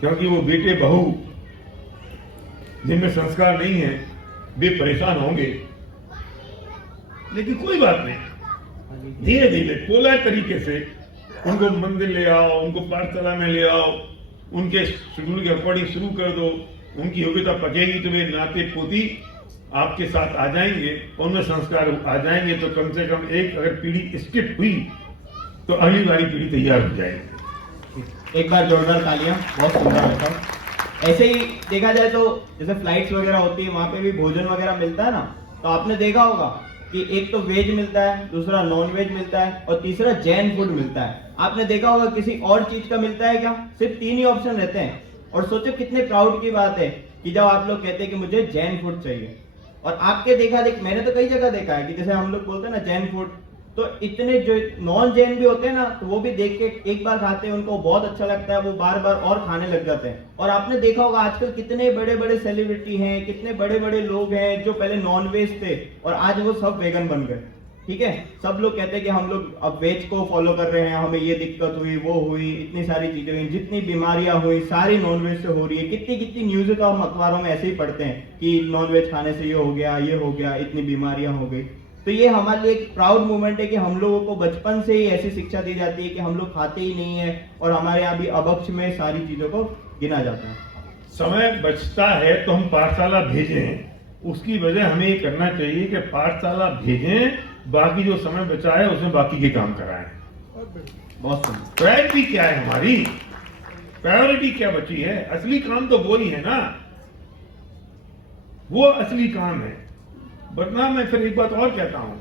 क्योंकि वो बेटे बहू जिनमें संस्कार नहीं है वे परेशान होंगे, लेकिन कोई बात नहीं, धीरे धीरे पोलर तरीके से उनको मंदिर ले आओ, उनको पाठशाला में ले आओ, उनके शेड्यूल के अकॉर्डिंग शुरू कर दो। उनकी योग्यता पकेगी तो वे नाते पोती आपके साथ आ जाएंगे, उनमें संस्कार आ जाएंगे, तो कम से कम एक अगर पीढ़ी स्किप हुई तो अगली वाली पीढ़ी तैयार हो जाएगी। एक बार जोरदार तालियां, बहुत सुंदर लगता। ऐसे ही देखा जाए तो जैसे फ्लाइट्स वगैरह होती है, वहां पे भी भोजन वगैरह मिलता है ना, तो आपने देखा होगा कि एक तो वेज मिलता है, दूसरा नॉन वेज मिलता है और तीसरा जैन फूड मिलता है। आपने देखा होगा किसी और चीज का मिलता है क्या? सिर्फ 3 ही ऑप्शन रहते हैं। और सोचो कितने प्राउड की बात है कि जब आप लोग कहते हैं कि मुझे जैन फूड चाहिए, और आपके मैंने तो कई जगह देखा है कि जैसे हम लोग बोलते हैं ना जैन फूड, तो इतने जो नॉन जैन भी होते हैं ना, तो वो भी देख के एक बार खाते हैं, उनको बहुत अच्छा लगता है, वो बार बार और खाने लग जाते हैं। और आपने देखा होगा आजकल कितने बड़े बड़े सेलिब्रिटी हैं, कितने बड़े बड़े लोग हैं जो पहले नॉन वेज थे और आज वो सब वेगन बन गए। ठीक है, सब लोग कहते हैं कि हम लोग अब वेज को फॉलो कर रहे हैं, हमें ये दिक्कत हुई, वो हुई, इतनी सारी चीजें हुई, जितनी बीमारियां हुई सारी नॉन वेज से हो रही है। कितनी कितनी न्यूज़ तो हम अखबारों में ऐसे ही पढ़ते हैं कि नॉन वेज खाने से ये हो गया, इतनी बीमारियां हो गई। तो ये हमारे लिए एक प्राउड मोमेंट है कि हम लोगों को बचपन से ही ऐसी शिक्षा दी जाती है कि हम लोग खाते ही नहीं है, और हमारे यहाँ भी अभक्ष में सारी चीजों को गिना जाता है। समय बचता है तो हम पाठशाला भेजें, उसकी वजह हमें ये करना चाहिए कि पाठशाला भेजें, बाकी जो समय बचा है उसमें बाकी के काम कराएं। बहुत सुंदर। प्रायोरिटी क्या है हमारी? प्रायोरिटी क्या बची है? असली काम तो वो ही है ना, वो असली काम है। वरना मैं फिर एक बात और कहता हूं,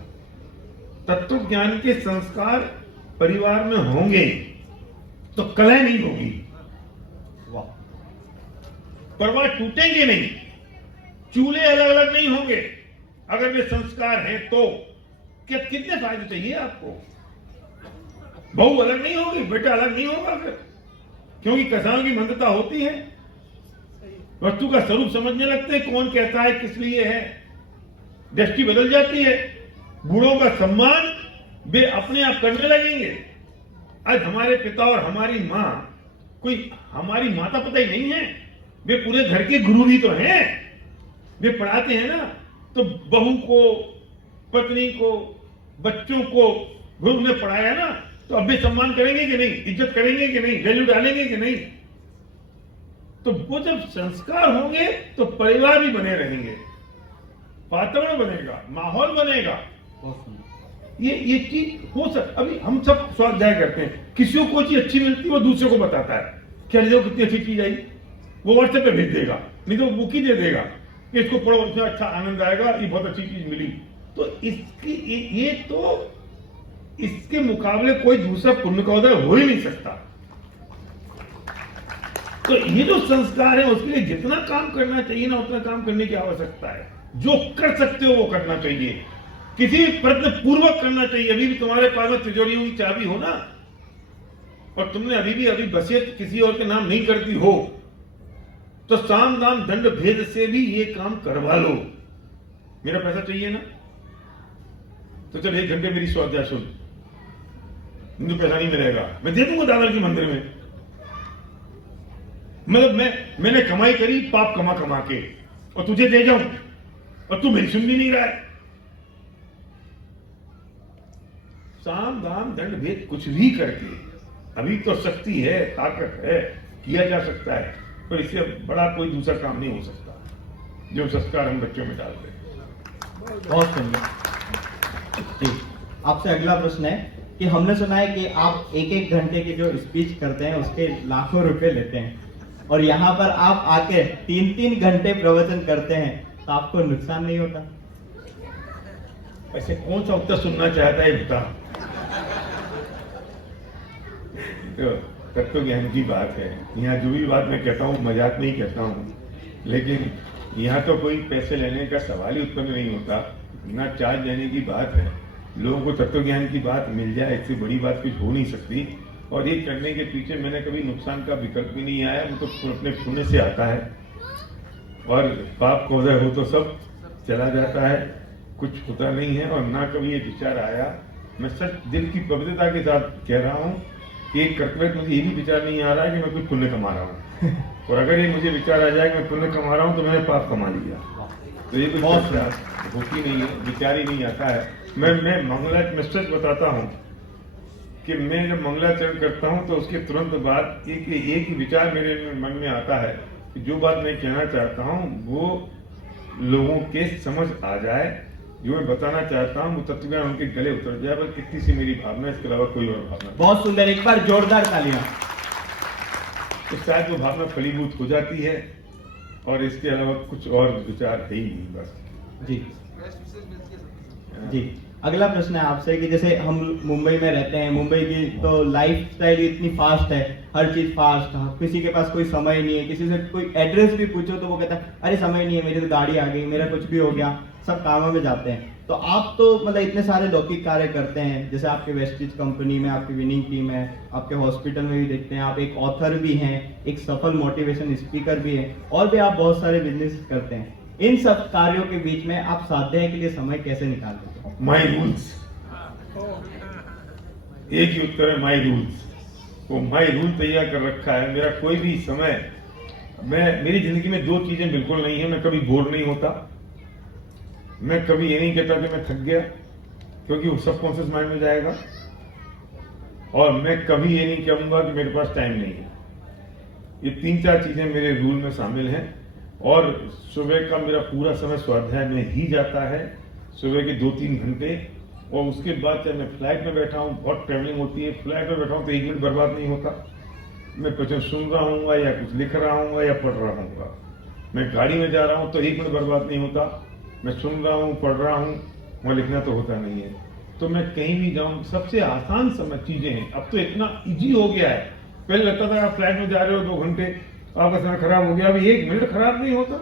तत्व ज्ञान के संस्कार परिवार में होंगे तो कलह नहीं होगी, वाह। परिवार टूटेंगे नहीं, चूल्हे अलग अलग नहीं होंगे। अगर वे संस्कार हैं तो क्या कितने फायदे चाहिए आपको? बहू अलग नहीं होगी, बेटा अलग नहीं होगा फिर, क्योंकि कसायों की मंदता होती है, वस्तु का स्वरूप समझने लगते हैं, कौन कहता है, किस लिए है, दृष्टि बदल जाती है। बूढ़ों का सम्मान वे अपने आप करने लगेंगे। आज हमारे पिता और हमारी माँ कोई हमारी माता पिता ही नहीं है, वे पूरे घर के गुरु ही तो हैं। वे पढ़ाते हैं ना, तो बहू को, पत्नी को, बच्चों को गुरु ने पढ़ाया ना, तो अब वे सम्मान करेंगे कि नहीं, इज्जत करेंगे कि नहीं, वैल्यू डालेंगे कि नहीं। तो वो जब संस्कार होंगे तो परिवार भी बने रहेंगे, वातावरण बनेगा, माहौल बनेगा। ये चीज हो अभी हम सब स्वाध्याय करते हैं, किसी को कोई चीज अच्छी मिलती है वो दूसरे को बताता है, क्या देखो कितनी अच्छी चीज आई, वो व्हाट्सएप पे भेज देगा, नहीं तो बुक ही दे देगा कि इसको पढ़ो, इसमें अच्छा आनंद आएगा, ये बहुत अच्छी चीज मिली। तो इसकी ये तो इसके मुकाबले कोई दूसरा पुण्य का उदय हो ही नहीं सकता। तो ये जो संस्कार है उसके लिए जितना काम करना चाहिए ना, उतना काम करने की आवश्यकता है। जो कर सकते हो वो करना चाहिए, किसी भी प्रयत्न पूर्वक करना चाहिए। अभी भी तुम्हारे पास में तिजोरियों की चाबी हो ना, और तुमने अभी वसीयत किसी और के नाम नहीं करती हो, तो साम दाम दंड भेद से भी ये काम करवा लो। मेरा पैसा चाहिए ना, तो चल 1 घंटे मेरी स्वाध्याय सुन, मुझे पैसा नहीं मिलेगा, मैं दे दूंगा दादाजी मंदिर में। मतलब मैंने कमाई करी पाप कमा कमा के, और तुझे दे जाऊं, और तू मेरी सुन भी नहीं रहा है। साम दाम दंड भेद कुछ भी करके, अभी तो शक्ति है, ताकत है, किया जा सकता है, पर इससे बड़ा कोई दूसरा काम नहीं हो सकता जो संस्कार हम बच्चों में डालते हैं। बहुत सुंदर जी। आपसे अगला प्रश्न है कि हमने सुना है कि आप 1-1 घंटे की जो स्पीच करते हैं उसके लाखों रुपए लेते हैं, और यहाँ पर आप आके 3-3 घंटे प्रवचन करते हैं, तो आपको नुकसान नहीं होता? ऐसे कौन सा उत्तर सुनना चाहता है बता। तो तत्व ज्ञान की बात है, यहाँ जो भी बात मैं कहता हूँ मजाक में ही कहता हूँ, लेकिन यहाँ तो कोई पैसे लेने का सवाल ही उत्पन्न नहीं होता, ना चार्ज लेने की बात है। लोगों को तत्व ज्ञान की बात मिल जाए, इससे बड़ी बात कुछ हो नहीं सकती। और ये करने के पीछे मैंने कभी नुकसान का विकल्प भी नहीं आया, वो तो अपने पुण्य से आता है, और पाप का उदय हो तो सब चला जाता है, कुछ होता नहीं है। और ना कभी ये विचार आया, मैं सच दिल की पवित्रता के साथ कह रहा हूँ कि एक कर्तव्य मुझे ये भी विचार नहीं आ रहा है कि मैं कुछ पुण्य कमा रहा हूँ, और अगर ये मुझे विचार आ जाए कि मैं पुण्य कमा रहा हूँ तो मैंने पाप कमा लिया, तो ये कुछ होती नहीं है, विचार ही नहीं आता है। मैं मंगलाचरण सच बताता हूँ कि मैं जब मंगलाचरण करता हूँ तो उसके तुरंत बाद एक ही विचार मेरे मन में आता है कि जो बात मैं कहना चाहता हूँ वो लोगों के समझ आ जाए, जो मैं बताना चाहता हूँ वो तत्वज्ञान उनके गले उतर जाए, बस इतनी सी मेरी भावना, इसके अलावा कोई और भावना। बहुत सुंदर, एक बार जोरदार तालियां। तो शायद वो भावना फलीभूत हो जाती है, और इसके अलावा कुछ और विचार है ही नहीं बस। जी जी। अगला प्रश्न है आपसे कि जैसे हम मुंबई में रहते हैं, मुंबई की तो लाइफ स्टाइल इतनी फास्ट है, हर चीज फास्ट, किसी के पास कोई समय नहीं है, किसी से कोई एड्रेस भी पूछो तो वो कहता है अरे समय नहीं है, मेरी तो गाड़ी आ गई, मेरा कुछ भी हो गया, सब कामों में जाते हैं। तो आप तो मतलब इतने सारे लौकिक कार्य करते हैं, जैसे आपके वेस्टिज कंपनी में आपकी विनिंग टीम है, आपके हॉस्पिटल में भी देखते हैं, आप एक ऑथर भी हैं, एक सफल मोटिवेशन स्पीकर भी हैं, और भी आप बहुत सारे बिजनेस करते हैं। इन सब कार्यों के बीच में आप स्वाध्याय के लिए समय कैसे निकालते हैं? माई रूल्स, एक ही उत्तर है, माई रूल्स। वो माई रूल तैयार कर रखा है। मेरा कोई भी समय, मेरी जिंदगी में 2 चीजें बिल्कुल नहीं है। मैं कभी बोर नहीं होता, मैं कभी ये नहीं कहता कि मैं थक गया, क्योंकि वो सबकॉन्शियस माइंड में जाएगा, और मैं कभी ये नहीं कहूंगा कि मेरे पास टाइम नहीं है। ये 3-4 चीजें मेरे रूल में शामिल हैं। और सुबह का मेरा पूरा समय स्वाध्याय में ही जाता है, सुबह के 2-3 घंटे। और उसके बाद चाहे मैं फ्लाइट में बैठा हूँ, बहुत ट्रैवलिंग होती है, फ्लाइट में बैठा हूँ तो 1 मिनट बर्बाद नहीं होता। मैं कुछ सुन रहा हूँ या कुछ लिख रहा हूँ या पढ़ रहा हूँ। मैं गाड़ी में जा रहा हूँ तो 1 मिनट बर्बाद नहीं होता। मैं सुन रहा हूँ, पढ़ रहा हूँ, वहाँ लिखना तो होता नहीं है। तो मैं कहीं भी जाऊँ, सबसे आसान समय चीजें हैं। अब तो इतना इजी हो गया है। पहले लगता था आप फ्लाइट में जा रहे हो 2 घंटे, आपका समय खराब हो गया, अभी 1 मिनट खराब नहीं होता।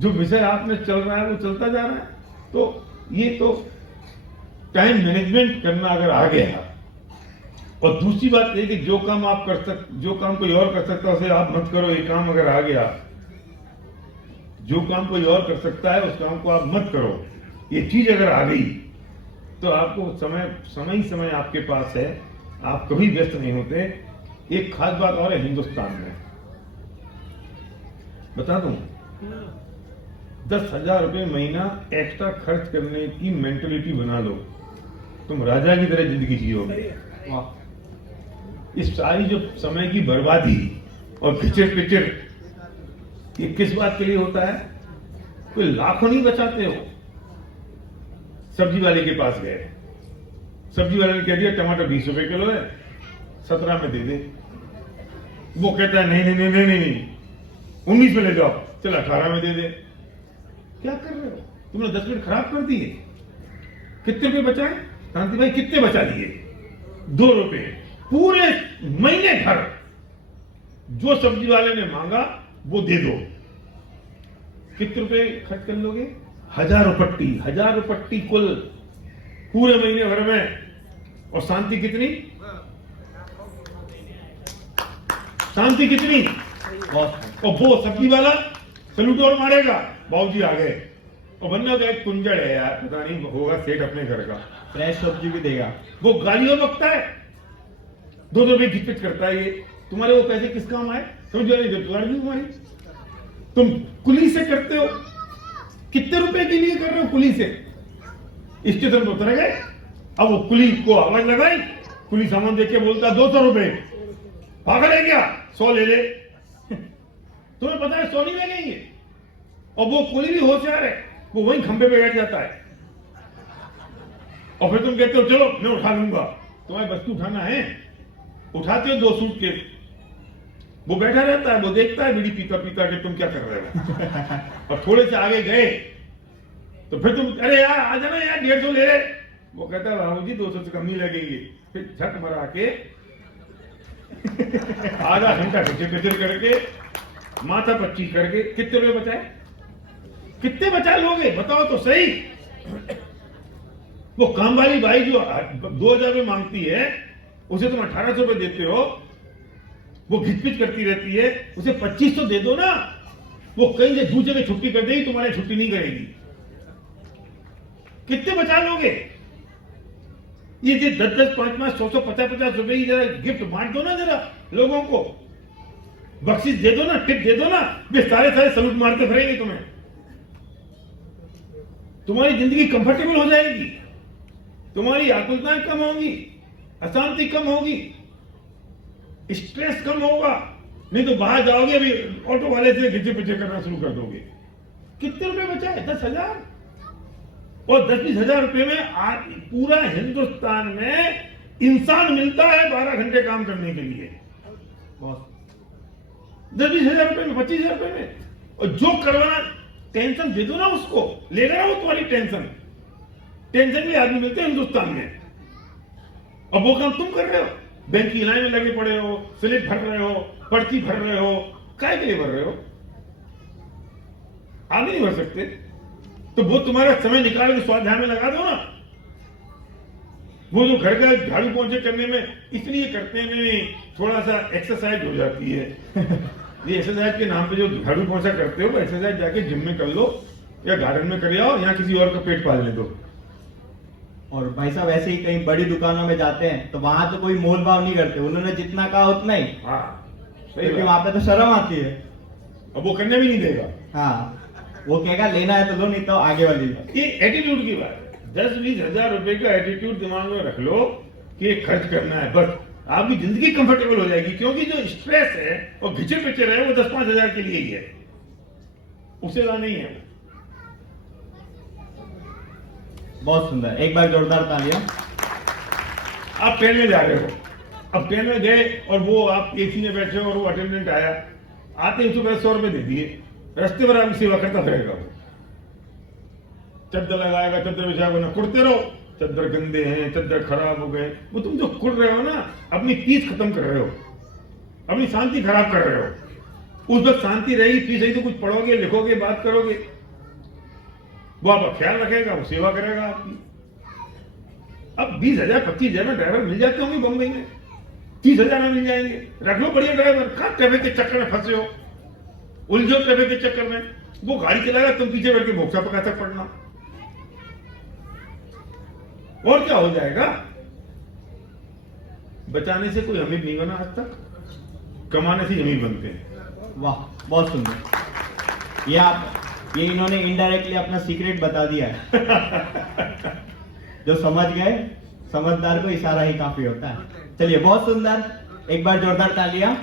जो विषय आपने चल रहा है वो चलता जा रहा है। तो ये तो टाइम मैनेजमेंट करना अगर आ गया। और दूसरी बात ये कि जो काम आप कर सकते, जो काम कोई और कर सकता है उसे आप मत करो। ये काम अगर आ गया, जो काम कोई और कर सकता है उस काम को आप मत करो। ये चीज अगर आ गई तो आपको समय आपके पास है, आप कभी व्यस्त नहीं होते। एक खास बात और है हिंदुस्तान में, बता दूं, 10,000 रुपये महीना एक्स्ट्रा खर्च करने की मेंटलिटी बना लो, तुम राजा की तरह जिंदगी जियोगे। इस सारी जो समय की बर्बादी और किचर पिचर, ये किस बात के लिए होता है? कोई लाखों नहीं बचाते हो। सब्जी वाले के पास गए, सब्जी वाले ने कह दिया टमाटर 20 रुपए किलो है, 17 में दे दे। वो कहता है नहीं नहीं नहीं नहीं नहीं 19 में ले जाओ, चल 18 में दे दे। क्या कर रहे हो? तुमने 10 मिनट खराब कर दिए। कितने रुपए बचाए शांति भाई? कितने बचा दिए? 2 रुपए। पूरे महीने भर जो सब्जी वाले ने मांगा वो दे दो। कितने रुपए खर्च कर लोगे? 1000 रुपट्टी कुल पूरे महीने भर में। और शांति कितनी? शांति कितनी? और वो सब्जी वाला सलूट और मारेगा, बाबूजी आ गए। और बनने का एक कुंजड़ है यार, पता नहीं होगा सेठ अपने घर का, फ्रेश सब्जी भी देगा। वो गालियों बकता है, 2 रुपए खिचपिच करता है। ये तुम्हारे वो पैसे किस काम आए? समझ रहे हो? तुम्हारी तुम कुली से करते हो। कितने रुपए के लिए कर रहे हो कुली से? स्टेशन पर उतर गए, अब वो कुली को आवाज लगाई, कुली सामान देख के बोलता 200 रुपए। पागल है क्या? 100 ले ले। तुम्हें पता है 100 नहीं लगेंगे। और वो कुली भी होशियार है, वो वहीं खंबे पे बैठ जाता है। और फिर तुम कहते हो चलो मैं उठा लूंगा। तुम्हारी वस्तु उठाना है, उठाते हो 2 सूटकेस। वो बैठा रहता है, वो देखता है बीड़ी पीता पीता कि तुम क्या कर रहे हो। और थोड़े से आगे गए तो फिर तुम अरे यार आ जाना यार 150 ले ले। वो कहता है बाबूजी 200 से कम नहीं लगेगी। फिर झट मरा के आधा घंटा खिचर करके माथा पच्ची करके कितने रुपए बचाए? कितने बचा लोगे बताओ तो सही। वो काम वाली भाई जो 2000 में मांगती है, उसे तुम 1800 रुपए देते हो, वो घिचपिच करती रहती है, उसे 2500 दे दो ना। वो कहीं से दूसरे की छुट्टी कर देगी, तुम्हारी छुट्टी नहीं करेगी। कितने बचा लोगे? ये 10-10, 5-5, 100-100, 50-50 रुपए की जरा गिफ्ट बांट दो ना, जरा लोगों को बख्शिश दे दो ना, टिप दे दो ना। वे सारे सलूट मारते फिरेंगे तुम्हें। तुम्हारी जिंदगी कंफर्टेबल हो जाएगी, तुम्हारी आकुलताएं कम होंगी, अशांति कम होगी, स्ट्रेस कम होगा। नहीं तो बाहर जाओगे अभी ऑटो वाले से घिचे पिछे करना शुरू कर दोगे। कितने रुपए बचाए? 10,000। और 10-20 हजार रुपए में आज पूरा हिंदुस्तान में इंसान मिलता है 12 घंटे काम करने के लिए। 10-20 हजार रुपए में, 25 हजार रुपए में। और जो करवाना टेंशन दे दो ना उसको, लेगा ना वो तुम्हारी टेंशन भी आदमी मिलते हैं हिंदुस्तान में। अब वो काम तुम कर रहे हो, बैंक की लाइन में लगे पड़े हो, स्लिप भर रहे हो, पर्ची भर रहे हो। काय के लिए भर रहे हो? आगे नहीं भर सकते तो वो तुम्हारा समय निकाल के स्वाध्याय में लगा दो ना। वो जो घर का झाड़ू पोंछे करने में इसलिए करते हैं, नहीं थोड़ा सा एक्सरसाइज हो जाती है। ये एक्सरसाइज के नाम पे जो झाड़ू पोंछा करते हो, वो एक्सरसाइज जाके जिम में कर लो या गार्डन में कर आओ, या किसी और का पेट पालने दो। और भाई साहब ऐसे ही कहीं बड़ी दुकानों में जाते हैं तो वहां तो कोई मोल भाव नहीं करते, उन्होंने जितना कहा उतना ही। हाँ क्योंकि वहां पे तो शर्म आती है। अब वो करने भी नहीं देगा। हाँ, वो कहेगा लेना है तो लो, नहीं तो आगे वाली। ये एटीट्यूड की बात है। 10-20 हजार रुपए का एटीट्यूड दिमाग में रख लो कि ये खर्च करना है, बस आपकी जिंदगी कंफर्टेबल हो जाएगी। क्योंकि जो स्ट्रेस है और घिचे पिचे है वो 10-5 हजार के लिए ही है, उससे ज्यादा नहीं है। बहुत सुंदर, एक बार जोरदार तालियां। आप ट्रेन में जा रहे हो, अब ट्रेन में गए और वो आप एसी में बैठे हो और वो अटेंडेंट आया, आते ही उसको 100 रुपए दे दिए। रास्ते पर आपकी सेवा करता फिरेगा वो, चद्दर लगाएगा, चद्दर बिछाएगा ना, कुड़ते रहो। चद्दर गंदे हैं, चद्दर खराब हो गए, वो तुम जो कुड़ रहे हो ना, अपनी पीस खत्म कर रहे हो, अपनी शांति खराब कर रहे हो। उस वक्त शांति रहेगी, पीस रही तो कुछ पढ़ोगे, लिखोगे, बात करोगे, वो आपका ख्याल रखेगा, वो सेवा करेगा आपकी। अब 20,000 25,000 में ड्राइवर मिल जाते होंगे बम्बई में, 30,000 में मिल जाएंगे। रख लो बढ़िया ड्राइवर। कहाँ ट्रैफिक के चक्कर में फंसे हो, उलझो ट्रैफिक के चक्कर में। वो गाड़ी चलाएगा, तुम पीछे बैठ के भोक्ता पकाता पड़ना, और क्या हो जाएगा। बचाने से कोई अमीर नहीं बना आज तक, कमाने से अमीर बनते हैं। वाह, बहुत सुंदर। ये इन्होंने इनडायरेक्टली अपना सीक्रेट बता दिया है। जो समझ गए, समझदार को इशारा ही काफी होता है। चलिए, बहुत सुंदर, एक बार जोरदार तालियां।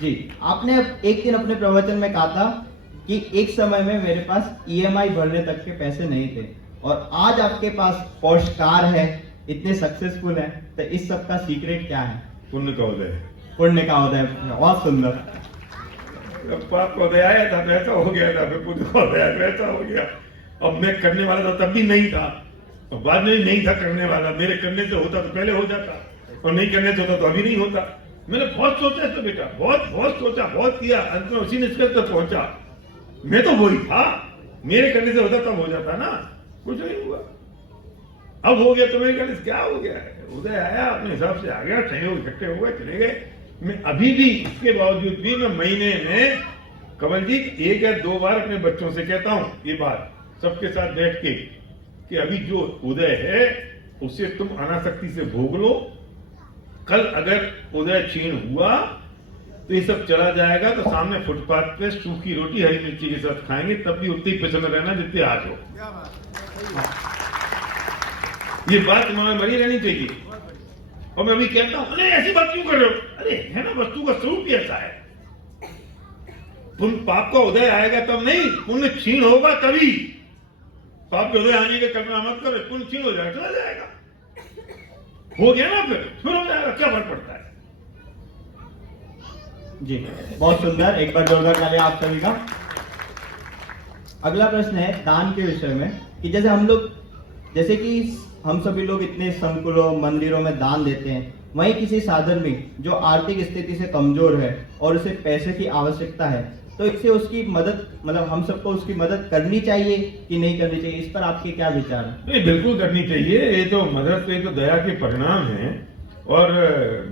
जी, आपने एक दिन अपने प्रवचन में कहा था कि एक समय में मेरे पास ईएमआई भरने तक के पैसे नहीं थे, और आज आपके पास पोर्श कार है, इतने सक्सेसफुल है, तो इस सब का सीक्रेट क्या है? पुण्य का उदय। पुण्य का उदय। बहुत सुंदर। जब पाप का उदय आया था तो ऐसा हो गया था, फिर पुण्य का उदय आया तो ऐसा हो गया। अब मैं करने वाला था तब भी नहीं था, और बाद में भी नहीं था करने वाला। मेरे करने से होता तो पहले हो जाता, और नहीं करने से होता तो अभी नहीं होता। मैंने बहुत सोचा तो बेटा, बहुत सोचा, बहुत किया, अंत में उसी निष्कर्ष तक पहुंचा। मैं तो वही था, मेरे करने से होता तब हो जाता ना, कुछ नहीं हुआ। अब हो गया तो मेरे करने से क्या हो गया है? उदय आया, अपने हिसाब से आ गया, संयोग इकट्ठे हो गए, चले गए। मैं अभी भी, इसके बावजूद भी मैं महीने में कमल जी 1 या 2 बार अपने बच्चों से कहता हूं ये बात, सबके साथ बैठ के, कि अभी जो उदय है उसे तुम अनासक्ति से भोग लो। कल अगर उदय क्षीण हुआ तो ये सब चला जाएगा, तो सामने फुटपाथ पे सूखी रोटी हरी मिर्ची के साथ खाएंगे, तब भी उतनी प्रसन्न रहना जितने आज हो। ये बात तुम्हारे मरी रहनी चाहिए। और मैं अभी कहता हूं, अरे ऐसी बात क्यों कर रहे हो? अरे है ना, वस्तु का स्वरूप ही ऐसा है। पाप का उदय आएगा तब नहीं, पुण्य क्षीण होगा तभी। पाप के उदय आने के कल्पना मत करो, पुण्य क्षीण हो जाएगा, चला जाएगा, हो गया ना, फिर हो जाएगा, क्या फर्क पड़ता है? जी, बहुत सुंदर, एक बार जोरदार तालियां आप सभी का। अगला प्रश्न है दान के विषय में, कि जैसे कि हम सभी लोग इतने संकुलों, मंदिरों में दान देते हैं, वहीं किसी साधन में जो आर्थिक स्थिति से कमजोर है और उसे पैसे की आवश्यकता है, तो इससे उसकी मदद, मतलब हम सबको उसकी मदद करनी चाहिए कि नहीं करनी चाहिए? इस पर आपके क्या विचार है? नहीं, बिल्कुल करनी चाहिए। ये तो मदद, ये तो दया के परिणाम है। और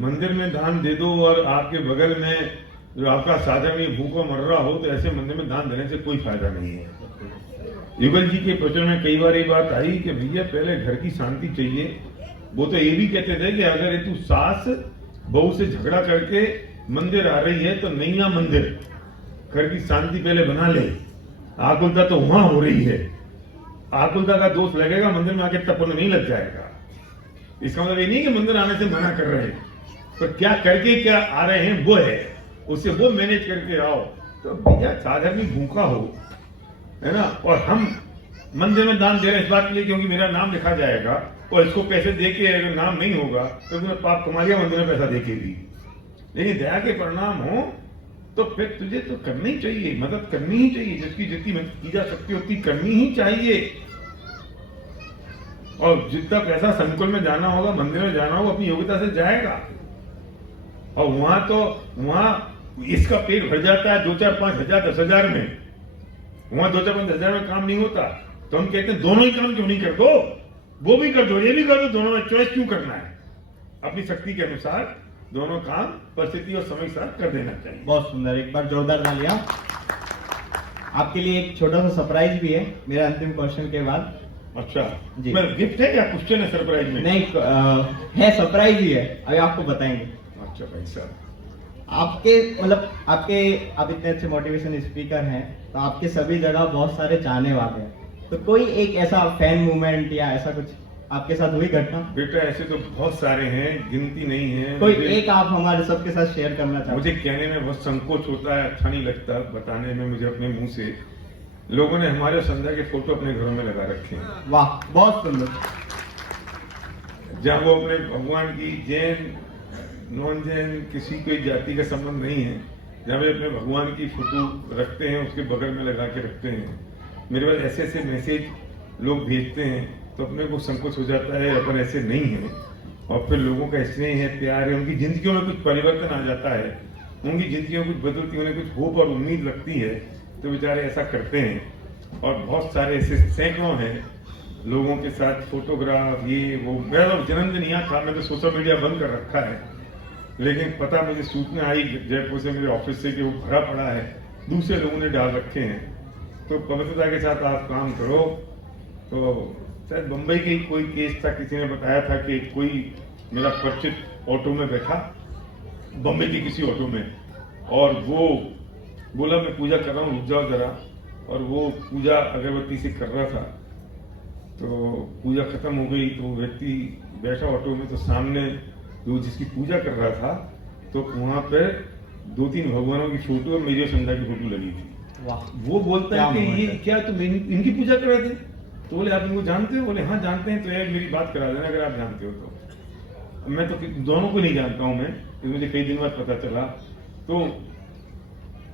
मंदिर में दान दे दो, और आपके बगल में जो आपका साधन ये भूखा मर रहा हो, तो ऐसे मंदिर में दान देने से कोई फायदा नहीं है। युगल जी के प्रवचन में कई बार ये बात आई कि भैया पहले घर की शांति चाहिए। वो तो ये भी कहते थे कि अगर तू सास बहू से झगड़ा करके मंदिर आ रही है तो नहीं आ मंदिर, घर की शांति पहले बना ले। आकुलता तो वहां हो रही है, आकुलता का दोष लगेगा, मंदिर में आके तपन नहीं लग जाएगा। इसका मतलब ये नहीं कि मंदिर आने से मना कर रहे हैं, पर क्या करके क्या आ रहे हैं वो है, उससे वो मैनेज करके आओ। तो भैया साधन भी भूखा हो, है ना। और हम मंदिर में दान दे रहे हैं इस बात के लिए क्योंकि मेरा नाम लिखा जाएगा, और इसको पैसे दे के अगर नाम नहीं होगा तो तुमने पाप कमा लिया मंदिर में पैसा दे के भी। लेकिन दया के परिणाम हो तो फिर तुझे तो करनी ही चाहिए, मदद करनी ही चाहिए, जितनी मदद की जा सकती है उतनी करनी ही चाहिए। और जितना पैसा संकुल में जाना होगा, मंदिर में जाना होगा, अपनी योग्यता से जाएगा। और वहां इसका पेट भर जाता है 2, 4, 5 हजार 10 हजार में, वहां 2, 4, 5 हजार में काम नहीं होता। तो हम कहते हैं दोनों ही काम क्यों नहीं कर दो, वो भी कर दो, ये भी कर दो, दोनों में चॉइस क्यों करना है? अपनी शक्ति के अनुसार दोनों काम परिस्थिति और समय के साथ कर देना चाहिए। बहुत सुंदर, एक बार जोरदार तालियां। आपके लिए एक छोटा सा सरप्राइज भी है मेरा अंतिम क्वेश्चन के बाद। अच्छा जी, मैं गिफ्ट है या क्वेश्चन है सरप्राइज में? नहीं, है, सरप्राइज ही है, अभी आपको बताएंगे। अच्छा भाई साहब, आप इतने अच्छे मोटिवेशन स्पीकर हैं, तो आपके सभी जगह बहुत सारे चाहने वाले हैं, तो कोई एक ऐसा फैन मूवमेंट या ऐसा कुछ आपके साथ हुई घटना? बेटा ऐसे तो बहुत सारे हैं, गिनती नहीं है। कोई एक आप हमारे सबके साथ शेयर करना चाहते? मुझे कहने में बहुत संकोच होता है, अच्छा नहीं लगता बताने में मुझे अपने मुंह से। लोगों ने हमारे संध्या के फोटो अपने घरों में लगा रखे हैं। वाह, बहुत सुंदर। जहाँ वो अपने भगवान की, जैन नॉन जैन किसी कोई जाति का संबंध नहीं है, जहाँ वे अपने भगवान की फोटो रखते हैं, उसके बगल में लगा के रखते हैं। मेरे पास ऐसे ऐसे मैसेज लोग भेजते हैं तो अपने को संकोच हो जाता है, अपन ऐसे नहीं है। और फिर लोगों का स्नेह है, प्यार है, उनकी जिंदगियों में कुछ परिवर्तन आ जाता है, उनकी जिंदगियों में कुछ बदलती, उन्हें कुछ होप और उम्मीद लगती है, तो बेचारे ऐसा करते हैं। और बहुत सारे ऐसे सैकड़ों हैं लोगों के साथ फोटोग्राफ, ये वो। मेरा तो जन्मदिन यहाँ था, मैंने तो सोशल मीडिया बंद कर रखा है, लेकिन पता मुझे सूचना आई जयपुर से, मेरे ऑफिस से, कि वो भरा पड़ा है, दूसरे लोगों ने डाल रखे हैं। तो पवित्रता के साथ आप काम करो। तो शायद बम्बई के ही कोई केस था, किसी ने बताया था कि कोई मेरा परिचित ऑटो में बैठा, बम्बई की किसी ऑटो में, और वो बोला मैं पूजा कर रहा हूँ, रुक जाओ जरा। और वो पूजा अगरबत्ती से कर रहा था, तो पूजा खत्म हो गई तो व्यक्ति बैठा ऑटो में, तो सामने जो जिसकी पूजा कर रहा था, तो वहां पे 2-3 भगवानों की फोटो और मेरी और संध्या की फोटो लगी थी। वाह, वो बोलता क्या है कि मोमेंट ये है। क्या तुम इनकी पूजा कर रहे थे? तो बोले आप इनको जानते हो? बोले हाँ जानते हैं। तो यार मेरी बात करा देना अगर आप जानते हो तो। मैं तो दोनों को नहीं जानता हूँ मैं, तो मुझे कई दिन बाद पता चला। तो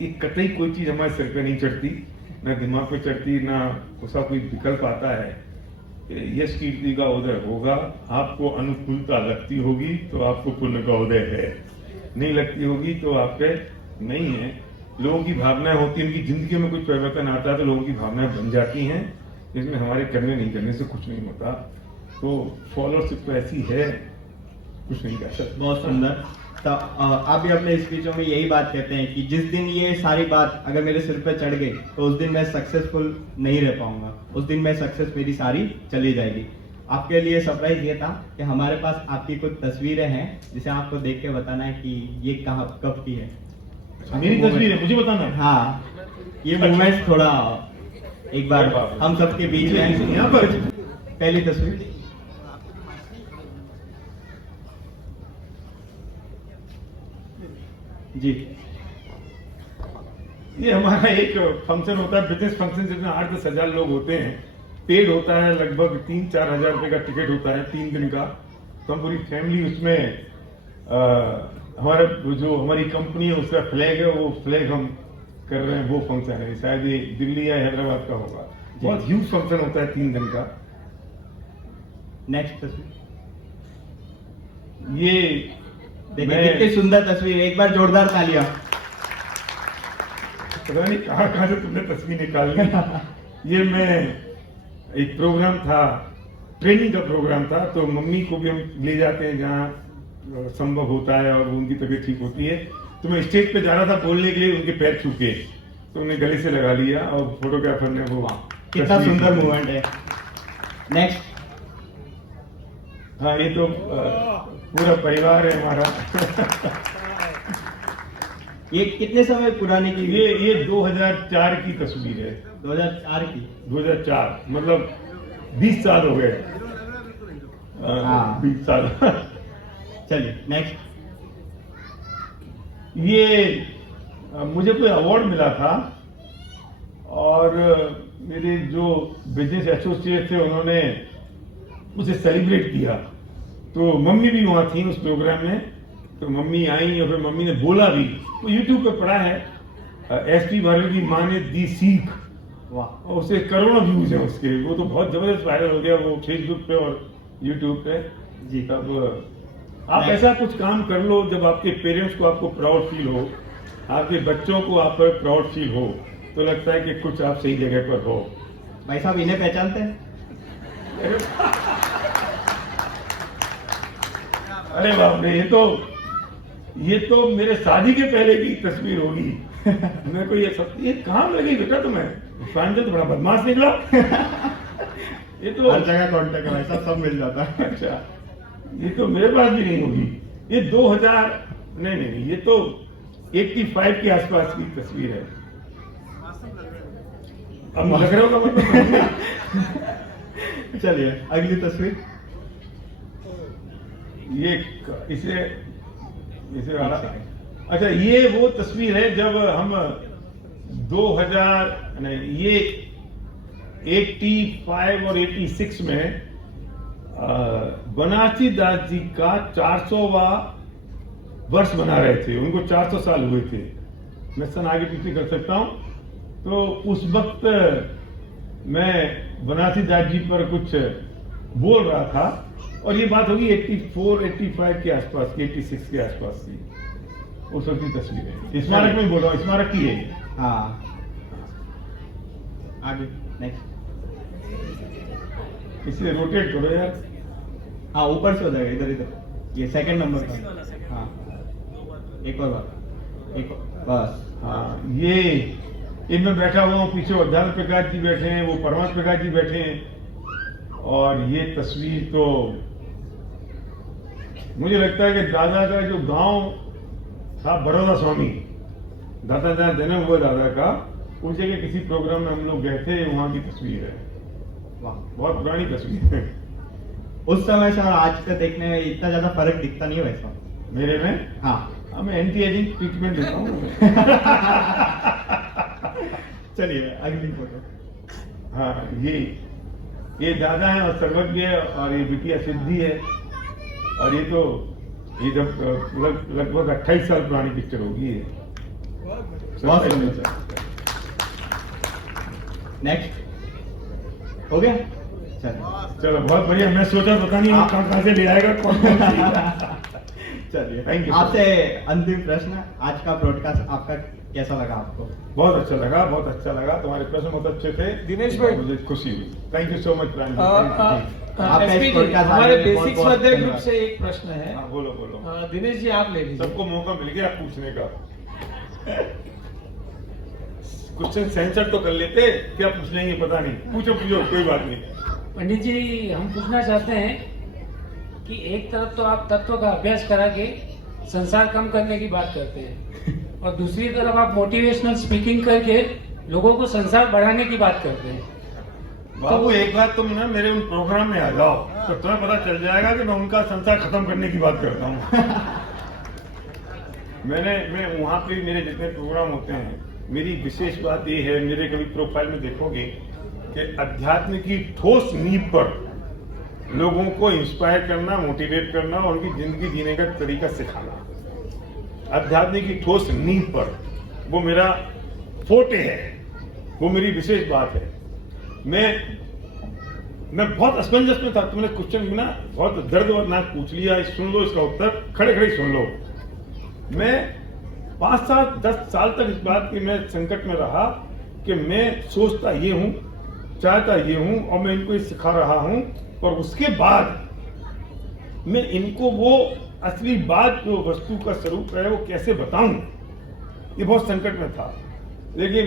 ये कतई कोई चीज हमारे सिर पे नहीं चढ़ती, ना दिमाग पे चढ़ती, ना उसका कोई विकल्प आता है। यश कीर्ति का उदय होगा, आपको अनुकूलता लगती होगी तो आपको पुण्य का उदय है, नहीं लगती होगी तो आप पे नहीं है। लोगों की भावनाएं होती हैं, उनकी जिंदगी में कुछ परिवर्तन आता है तो लोगों की भावनाएं बन जाती हैं, इसमें हमारे करने नहीं करने से कुछ नहीं होता। तो फॉलोअरशिप तो ऐसी है, कुछ नहीं कर सकते। बहुत सुंदर। तो आप भी अपने स्पीचों में यही बात कहते हैं कि जिस दिन ये सारी बात अगर मेरे सिर पे चढ़ गई तो उस दिन मैं सक्सेसफुल नहीं रह पाऊंगा, उस दिन मैं सक्सेस मेरी सारी चली जाएगी। आपके लिए सरप्राइज ये था कि हमारे पास आपकी कुछ तस्वीरें हैं जिसे आपको देख के बताना है कि ये कहाँ कब की है। मेरी तस्वीर है, मुझे बताना है। हाँ, ये मूवमेंट थोड़ा एक बार हम सबके बीच में। यहाँ पर पहली तस्वीर जी, ये हमारा एक फंक्शन होता है, बिजनेस फंक्शन, जिसमें 8-10 हजार लोग होते हैं। पेड होता है, लगभग 3-4 हजार रुपए का टिकट होता है 3 दिन का। तो हम पूरी फैमिली उसमें हमारा जो हमारी कंपनी है उसका फ्लैग है, वो फ्लैग हम कर रहे हैं, वो फंक्शन है। शायद ये दिल्ली या हैदराबाद का होगा। बहुत ह्यूज फंक्शन होता है 3 दिन का। नेक्स्ट तस्वीर ये देखिए, कितनी सुंदर तस्वीर है, एक बार जोरदार तालियां। पता नहीं कहाँ से तुमने तस्वीर निकाल ली। ये मैं एक प्रोग्राम था, ट्रेनिंग का प्रोग्राम था, तो मम्मी को भी हम ले जाते हैं जहाँ संभव होता है और उनकी तबीयत ठीक होती है। तो मैं स्टेज पे जा रहा था बोलने के लिए, उनके पैर छूके तो उन्हें गले से लगा लिया और फोटोग्राफर ने वो कितना तस्वीर सुंदर खींची। मूवमेंट है। नेक्स्ट, हाँ, ये तो पूरा परिवार है हमारा। ये कितने समय पुराने की? ये 2004 की तस्वीर है। 2004 की। 2004 मतलब 20 साल हो गए। हाँ। 20 साल। चलिए नेक्स्ट। ये मुझे कोई अवार्ड मिला था और मेरे जो बिजनेस एसोसिएट थे उन्होंने उसे सेलिब्रेट किया, तो मम्मी भी वहां थी उस प्रोग्राम में। तो मम्मी आई और फिर मम्मी ने बोला भी, वो यूट्यूब पे पड़ा है, एसपी भारत की माँ ने दी सीख, वाह, और उसे करोड़ों व्यूज हैं उसके। वो तो बहुत जबरदस्त वायरल हो गया वो फेसबुक पे और यूट्यूब पे जी। तब आप ऐसा कुछ काम कर लो जब आपके पेरेंट्स को आपको प्राउड फील हो, आपके बच्चों को आप पर प्राउड फील हो, तो लगता है कि कुछ आप सही जगह पर हो। भाई साहब इन्हें पहचानते हैं? अरे बाप रे, ये तो मेरे शादी के पहले की तस्वीर होगी। मेरे को ये काम लगी बेटा तुम्हें, प्रांजल तो बड़ा बदमाश निकला। ये तो हर जगह कांटेक्ट है भाई साहब, सब मिल जाता है। अच्छा, ये तो मेरे पास भी नहीं होगी। ये 2000 नहीं, ये तो 85 के आसपास की तस्वीर है। अब लग रहा होगा मतलब। चलिए अगली तस्वीर। ये इसे वाला, अच्छा ये वो तस्वीर है जब हम 2000 नहीं, ये 85 और 86 में बनारसी दास जी का 400वां वर्ष मना रहे थे। उनको 400 साल हुए थे। मैं सन आगे पीछे कर सकता हूं। तो उस वक्त मैं बनारसी दास जी पर कुछ बोल रहा था और ये बात होगी 84-85 के आसपास की, 86 के आसपास की, उस वक्त की तस्वीर है। स्मारक में बोल रहा हूँ, स्मारक की है। हाँ, आगे नेक्स्ट। इसे रोटेट करो यार। हाँ, ऊपर से हो जाएगा, इधर इधर। ये सेकंड नंबर का। हाँ, एक और बार, एक और, बस। हाँ, ये इनमें बैठा हुआ हूँ, पीछे उद्धार प्रकाश जी बैठे हैं, वो परमात्मा प्रकाश जी बैठे हैं। और ये तस्वीर तो मुझे लगता है कि दादा का जो गांव था बड़ौदा स्वामी, दादा जहाँ जन्म हुआ दादा का, उस जगह किसी प्रोग्राम में हम लोग गए थे, वहाँ की तस्वीर है। वाह। बहुत पुरानी तस्वीर है। उस समय से और आज का देखने में इतना ज्यादा फर्क दिखता नहीं है वैसा। मेरे में हाँ। मैं एंटी एजिंग ट्रीटमेंट देता हूँ। चलिए अगली फोटो। हाँ, ये दादा है और सर्वज्ञ है, और ये बिटिया सिद्धि है। और ये जब लगभग 28 साल पुरानी पिक्चर होगी ये। बहुत सुंदर। नेक्स्ट हो गया। चलो बहुत बढ़िया। मैं सोचा पता नहीं वो कहाँ से ले आएगा, कौन चलिए थैंक यू। आपसे अंतिम प्रश्न, आज का ब्रॉडकास्ट आपका कैसा लगा आपको? बहुत अच्छा लगा, बहुत अच्छा लगा। तुम्हारे प्रश्न बहुत अच्छे थे दिनेश भाई, मुझे खुशी हुई। थैंक यू सो मच प्राण। आपका SP इस जी, podcast हमारे आने में बेसिक्स बहुत-बहुत मध्य ग्रुप धन्यवाद। से एक प्रश्न है। हाँ, बोलो बोलो। दिनेश जी आप ले लीजिए। सबको मौका मिल गया पूछने का। क्वेश्चन सेंसर तो कर लेते, क्या पूछ लेंगे पता नहीं। पूछो पूछो, कोई बात नहीं। पंडित जी, हम पूछना चाहते हैं कि एक तरफ तो आप तत्व का अभ्यास करा के संसार कम करने की बात करते हैं, और दूसरी तरफ आप मोटिवेशनल स्पीकिंग करके लोगों को संसार बढ़ाने की बात करते हैं। बाबू एक बार तुम ना मेरे उन प्रोग्राम में आ जाओ, तो तुम्हें पता चल जाएगा कि मैं उनका संसार खत्म करने की बात करता हूँ। मैं वहाँ पे मेरे जितने प्रोग्राम होते हैं, मेरी विशेष बात ये है, मेरे कभी प्रोफाइल में देखोगे कि अध्यात्म की ठोस नींव पर लोगों को इंस्पायर करना, मोटिवेट करना और उनकी जिंदगी जीने का तरीका सिखाना। अध्यात्म की ठोस नींव पर वो मेरा फोटे है, वो मेरी विशेष बात है। मैं बहुत असमंजस में था। तुमने क्वेश्चन बिना बहुत दर्दनाक पूछ लिया, सुन लो इसका उत्तर, खड़े खड़े सुन लो। मैं 5 साल 10 साल तक इस बात की मैं संकट में रहा कि मैं सोचता ये हूं, चाहता ये हूं, और मैं इनको ये सिखा रहा हूं, और उसके बाद मैं इनको वो असली बात जो वस्तु का स्वरूप है वो कैसे बताऊं, ये बहुत संकट में था। लेकिन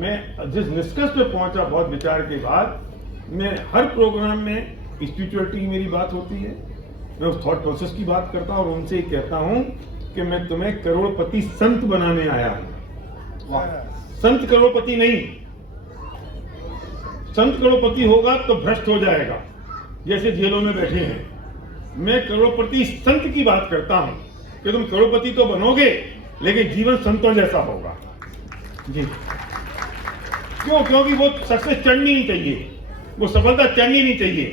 मैं जिस निष्कर्ष पे पहुंचा बहुत विचार के बाद, मैं हर प्रोग्राम में स्पिरिचुअलिटी की मेरी बात होती है, मैं उस थॉट प्रोसेस की बात करता हूं और उनसे ही कहता हूं कि मैं तुम्हें करोड़पति संत बनाने आया हूं। संत करोड़पति नहीं। संत करोड़पति होगा तो भ्रष्ट हो जाएगा, जैसे जेलों में बैठे हैं। मैं करोड़पति संत की बात करता हूं कि तुम करोड़पति तो बनोगे, लेकिन जीवन संतों जैसा होगा। जी क्योंकि वो सक्सेस चढ़नी नहीं चाहिए, वो सफलता चढ़नी नहीं चाहिए।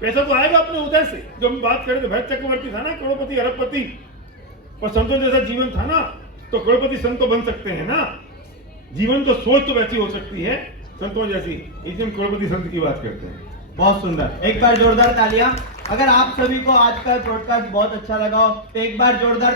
पैसा तो आएगा अपने उदय से। जो हम बात करें तो भरत चक्रवर्ती था ना करोड़पति अरबपति, और संतों जैसा जीवन था ना, तो करोड़पति संत तो बन सकते हैं ना। जीवन तो सोच तो वैसी हो सकती है संतों जैसी, इसलिए हम करोड़पति संत की बात करते हैं। बहुत सुंदर, एक बार जोरदार तालियां। अगर आप सभी को आज का ब्रॉडकास्ट बहुत अच्छा लगा हो तो एक बार जोरदार